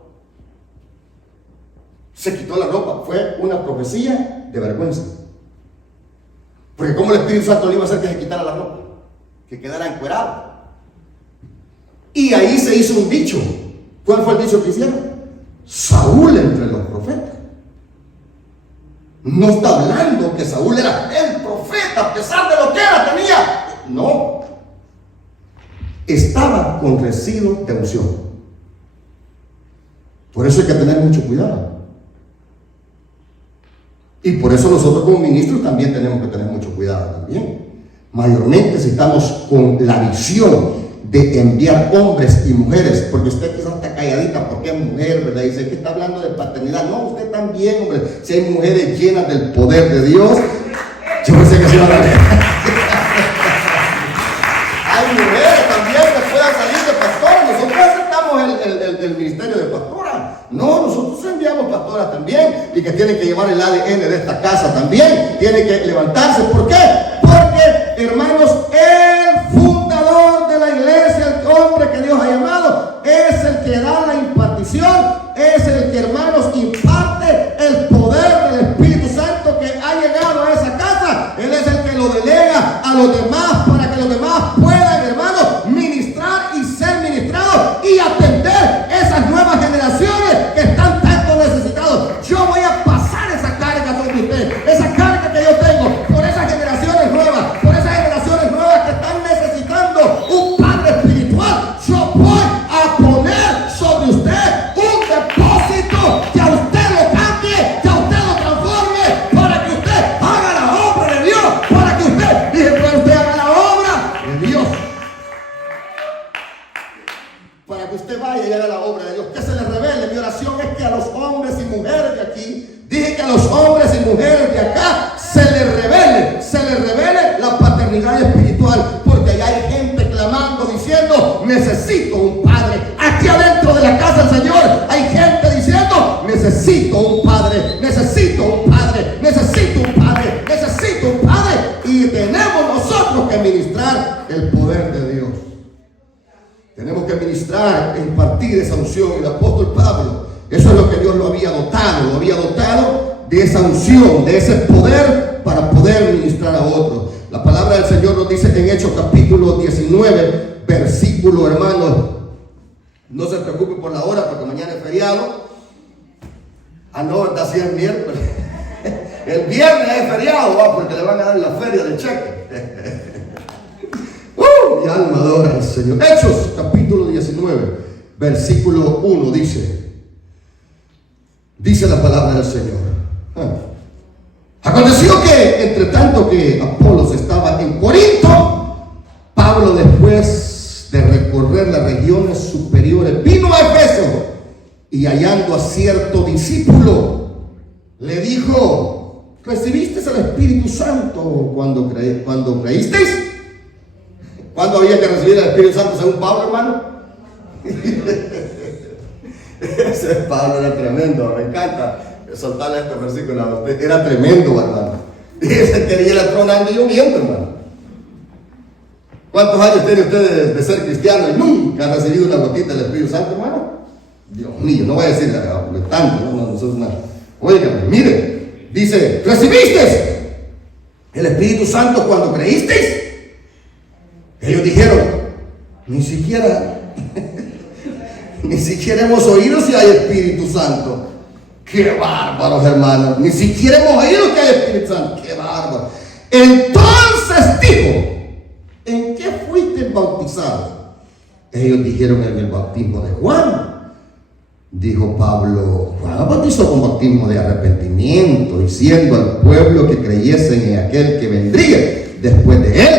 Se quitó la ropa. Fue una profecía de vergüenza. Porque ¿cómo el Espíritu Santo le iba a hacer que se quitara la ropa? Que quedara encuerado. Y ahí se hizo un dicho. ¿Cuál fue el dicho que hicieron? Saúl entre los profetas. No está hablando que Saúl era el profeta a pesar de lo que era, tenía. No. Estaba con residuos de unción. Por eso hay que tener mucho cuidado. Y por eso nosotros como ministros también tenemos que tener mucho cuidado también. Mayormente si estamos con la visión de enviar hombres y mujeres, porque usted quizás está calladita porque es mujer, ¿verdad? Dice que está hablando de paternidad. No, usted también, hombre. Si hay mujeres llenas del poder de Dios, yo pensé que se iba a dar. Hay mujeres también que puedan salir de pastoras. Nosotros aceptamos el ministerio de pastora. No, nosotros enviamos pastoras también y que tienen que llevar el ADN de esta casa también. Tienen que levantarse. ¿Por qué? Porque, hermanos, el fundador de la iglesia, el hombre que Dios ha llamado, es el que da la impartición, es el que, hermanos, imparte el poder del Espíritu Santo que ha llegado a esa casa. Él es el que lo delega a los demás para que los demás puedan, hermanos, ministrar y ser ministrados y atender esas nuevas generaciones que están tanto necesitados. Yo voy a pasar esa carga sobre usted, esa carga que yo tengo por esas generaciones nuevas, por esas generaciones nuevas que están necesitando un padre espiritual. Yo voy a poner sobre usted un depósito que a usted lo cambie, que a usted lo transforme, para que usted haga la obra de Dios, para que usted haga la obra de Dios. Para que usted vaya y haga la obra de Dios, que se le revele. Mi oración es que a los hombres y mujeres de aquí, dije que a los hombres y mujeres de acá se les revele la paternidad espiritual, porque allá hay gente clamando diciendo: necesito un padre. Aquí adentro de la casa del Señor hay gente diciendo: necesito un padre, necesito un padre, necesito un padre, necesito un padre. Y tenemos nosotros que ministrar el poder de Dios. Tenemos que ministrar, impartir esa unción. El apóstol Pablo, eso es lo que Dios lo había dotado de esa unción, de ese poder para poder ministrar a otros. La palabra del Señor nos dice en Hechos capítulo 19, versículo, hermanos, no se preocupe por la hora porque mañana es feriado. No, ¿verdad? Sí, es miércoles. El viernes es feriado, porque le van a dar la feria de cheque. Mi alma adora al Señor. Hechos capítulo 19, versículo 1 dice la palabra del Señor. Aconteció que entre tanto que Apolos estaba en Corinto, Pablo, después de recorrer las regiones superiores, vino a Efeso y hallando a cierto discípulo le dijo: ¿recibiste el Espíritu Santo cuando creísteis? ¿Cuándo había que recibir el Espíritu Santo según Pablo, hermano? Ese Pablo era tremendo, me encanta soltarle este versículo a usted. Era tremendo, hermano. Ese quería ir tronando y lloviendo, hermano. ¿Cuántos años tiene usted de ser cristiano y nunca ha recibido una gotita del Espíritu Santo, hermano? Dios mío, no voy a decir tanto, no es nada. Oigan, mire, dice: ¿recibiste el Espíritu Santo cuando creísteis? Ellos dijeron: ni siquiera hemos oído si hay Espíritu Santo. ¡Qué bárbaros, hermanos! Ni siquiera hemos oído que hay Espíritu Santo. ¡Qué bárbaro! Entonces dijo, ¿en qué fuiste bautizado? Ellos dijeron en el bautismo de Juan. Dijo Pablo, Juan bautizó con bautismo de arrepentimiento, diciendo al pueblo que creyesen en aquel que vendría después de él.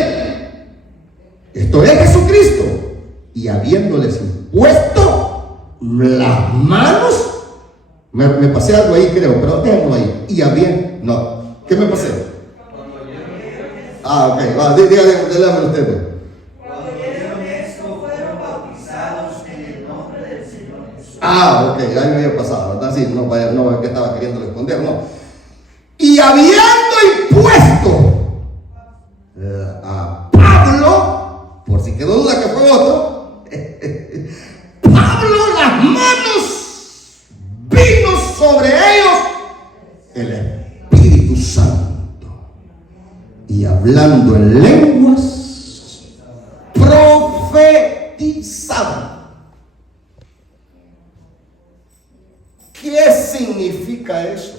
Esto es Jesucristo. Y habiéndoles impuesto las manos, me pasé algo ahí creo, pero déjenlo ahí. Y no, ¿qué me pasé? Ok, va, dígame usted. Cuando oyeron esto, fueron bautizados en el nombre del Señor Jesús. Ok, ahí me había pasado, ¿verdad? Sí, no, que estaba queriendo responder, no. Y habiendo impuesto a Pablo, por si quedó duda que fue otro, Pablo las manos, vino sobre ellos el Espíritu Santo. Y hablando en lenguas, profetizaban. ¿Qué significa eso?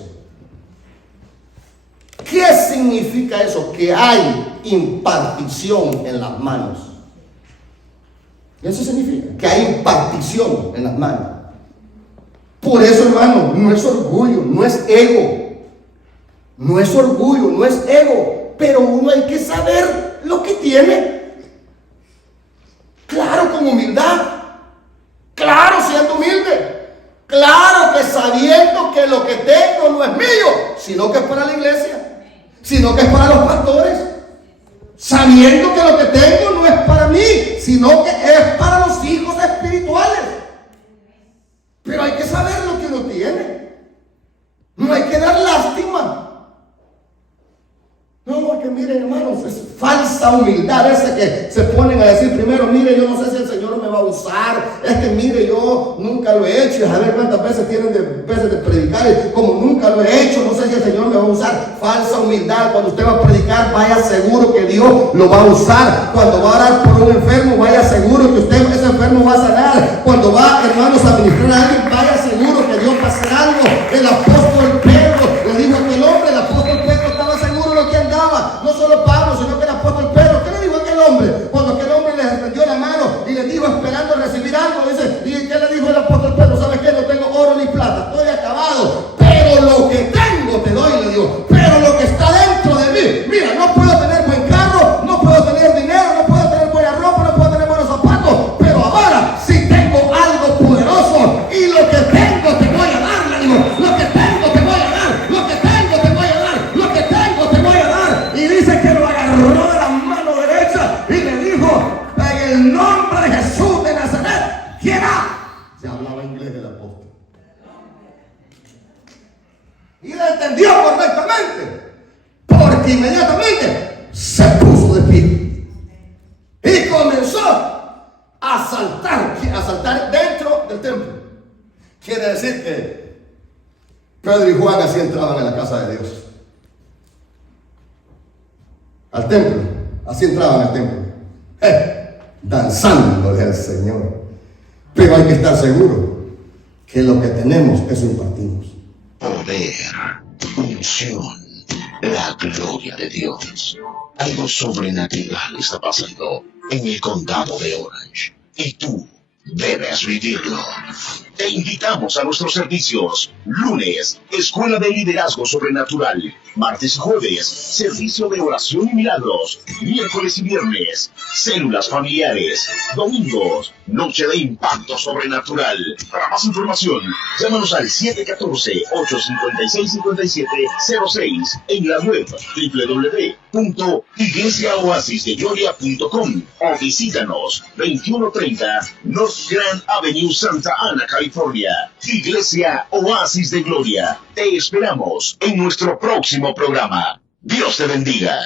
¿Qué significa eso? Que hay impartición en las manos. Eso significa que hay impartición en las manos. Por eso, hermano, no es orgullo, no es ego. No es orgullo, no es ego. Pero uno hay que saber lo que tiene. Claro, con humildad. Claro, siendo humilde. Claro que sabiendo que lo que tengo no es mío, sino que es para la iglesia, sino que es para los pastores. Sabiendo que lo que tengo no es para mí, sino que es para los hijos espirituales. Pero hay que saber lo que uno tiene. No hay que dar lástima. No, que miren, hermanos, es falsa humildad esa que se ponen a decir primero, mire, yo no sé si el Señor me va a usar, es que mire, yo nunca lo he hecho, y a ver cuántas veces tienen veces de predicar, y como nunca lo he hecho, no sé si el Señor me va a usar. Falsa humildad. Cuando usted va a predicar, vaya seguro que Dios lo va a usar. Cuando va a orar por un enfermo, vaya seguro que usted, ese enfermo, va a sanar. Cuando va, hermanos, a ministrar a alguien, vaya seguro que Dios va a hacer algo. El apóstol Pedro le dijo a aquel hombre, el apóstol Pedro estaba seguro de lo que andaba. No solo Pablo, sino que el apóstol Pedro. ¿Qué le dijo a aquel hombre? Cuando aquel hombre le extendió la mano y le dijo esperando recibir algo, dice, ¿y qué le dijo el apóstol Pedro? ¿Sabes qué? No tengo oro ni plata, estoy acabado, pero lo que tengo te doy, le digo. Pero lo que está dentro de mí, mira, no puedo tener buen carro, no puedo tener dinero, no puedo tener buena ropa, no puedo tener buenos zapatos, pero ahora sí tengo algo poderoso, y lo que tengo te voy a dar, le digo. Lo que tengo te voy a dar, lo que tengo te voy a dar, lo que tengo te voy a dar. Y dice que lo agarró de la mano derecha y le dijo, en el nombre de Jesús de Nazaret, quiera. Se hablaba inglés del apóstol. Y le entendió correctamente, porque inmediatamente se puso de pie y comenzó a saltar dentro del templo. Quiere decir que Pedro y Juan así entraban en la casa de Dios, al templo, así entraban al templo, danzándole al Señor. Pero hay que estar seguro que lo que tenemos, eso impartimos. Poder, unción, la gloria de Dios. Algo sobrenatural está pasando en el condado de Orange, y tú debes vivirlo. Te invitamos a nuestros servicios. Lunes, Escuela de Liderazgo Sobrenatural. Martes y jueves, servicio de oración y milagros. Miércoles y viernes, células familiares. Domingos, noche de impacto sobrenatural. Para más información, llámanos al 714-856-5706 en la web www.iglesiaoasisdegloria.com o visítanos 2130 North Grand Avenue, Santa Ana, California. Iglesia Oasis de Gloria. Te esperamos en nuestro próximo programa. Dios te bendiga.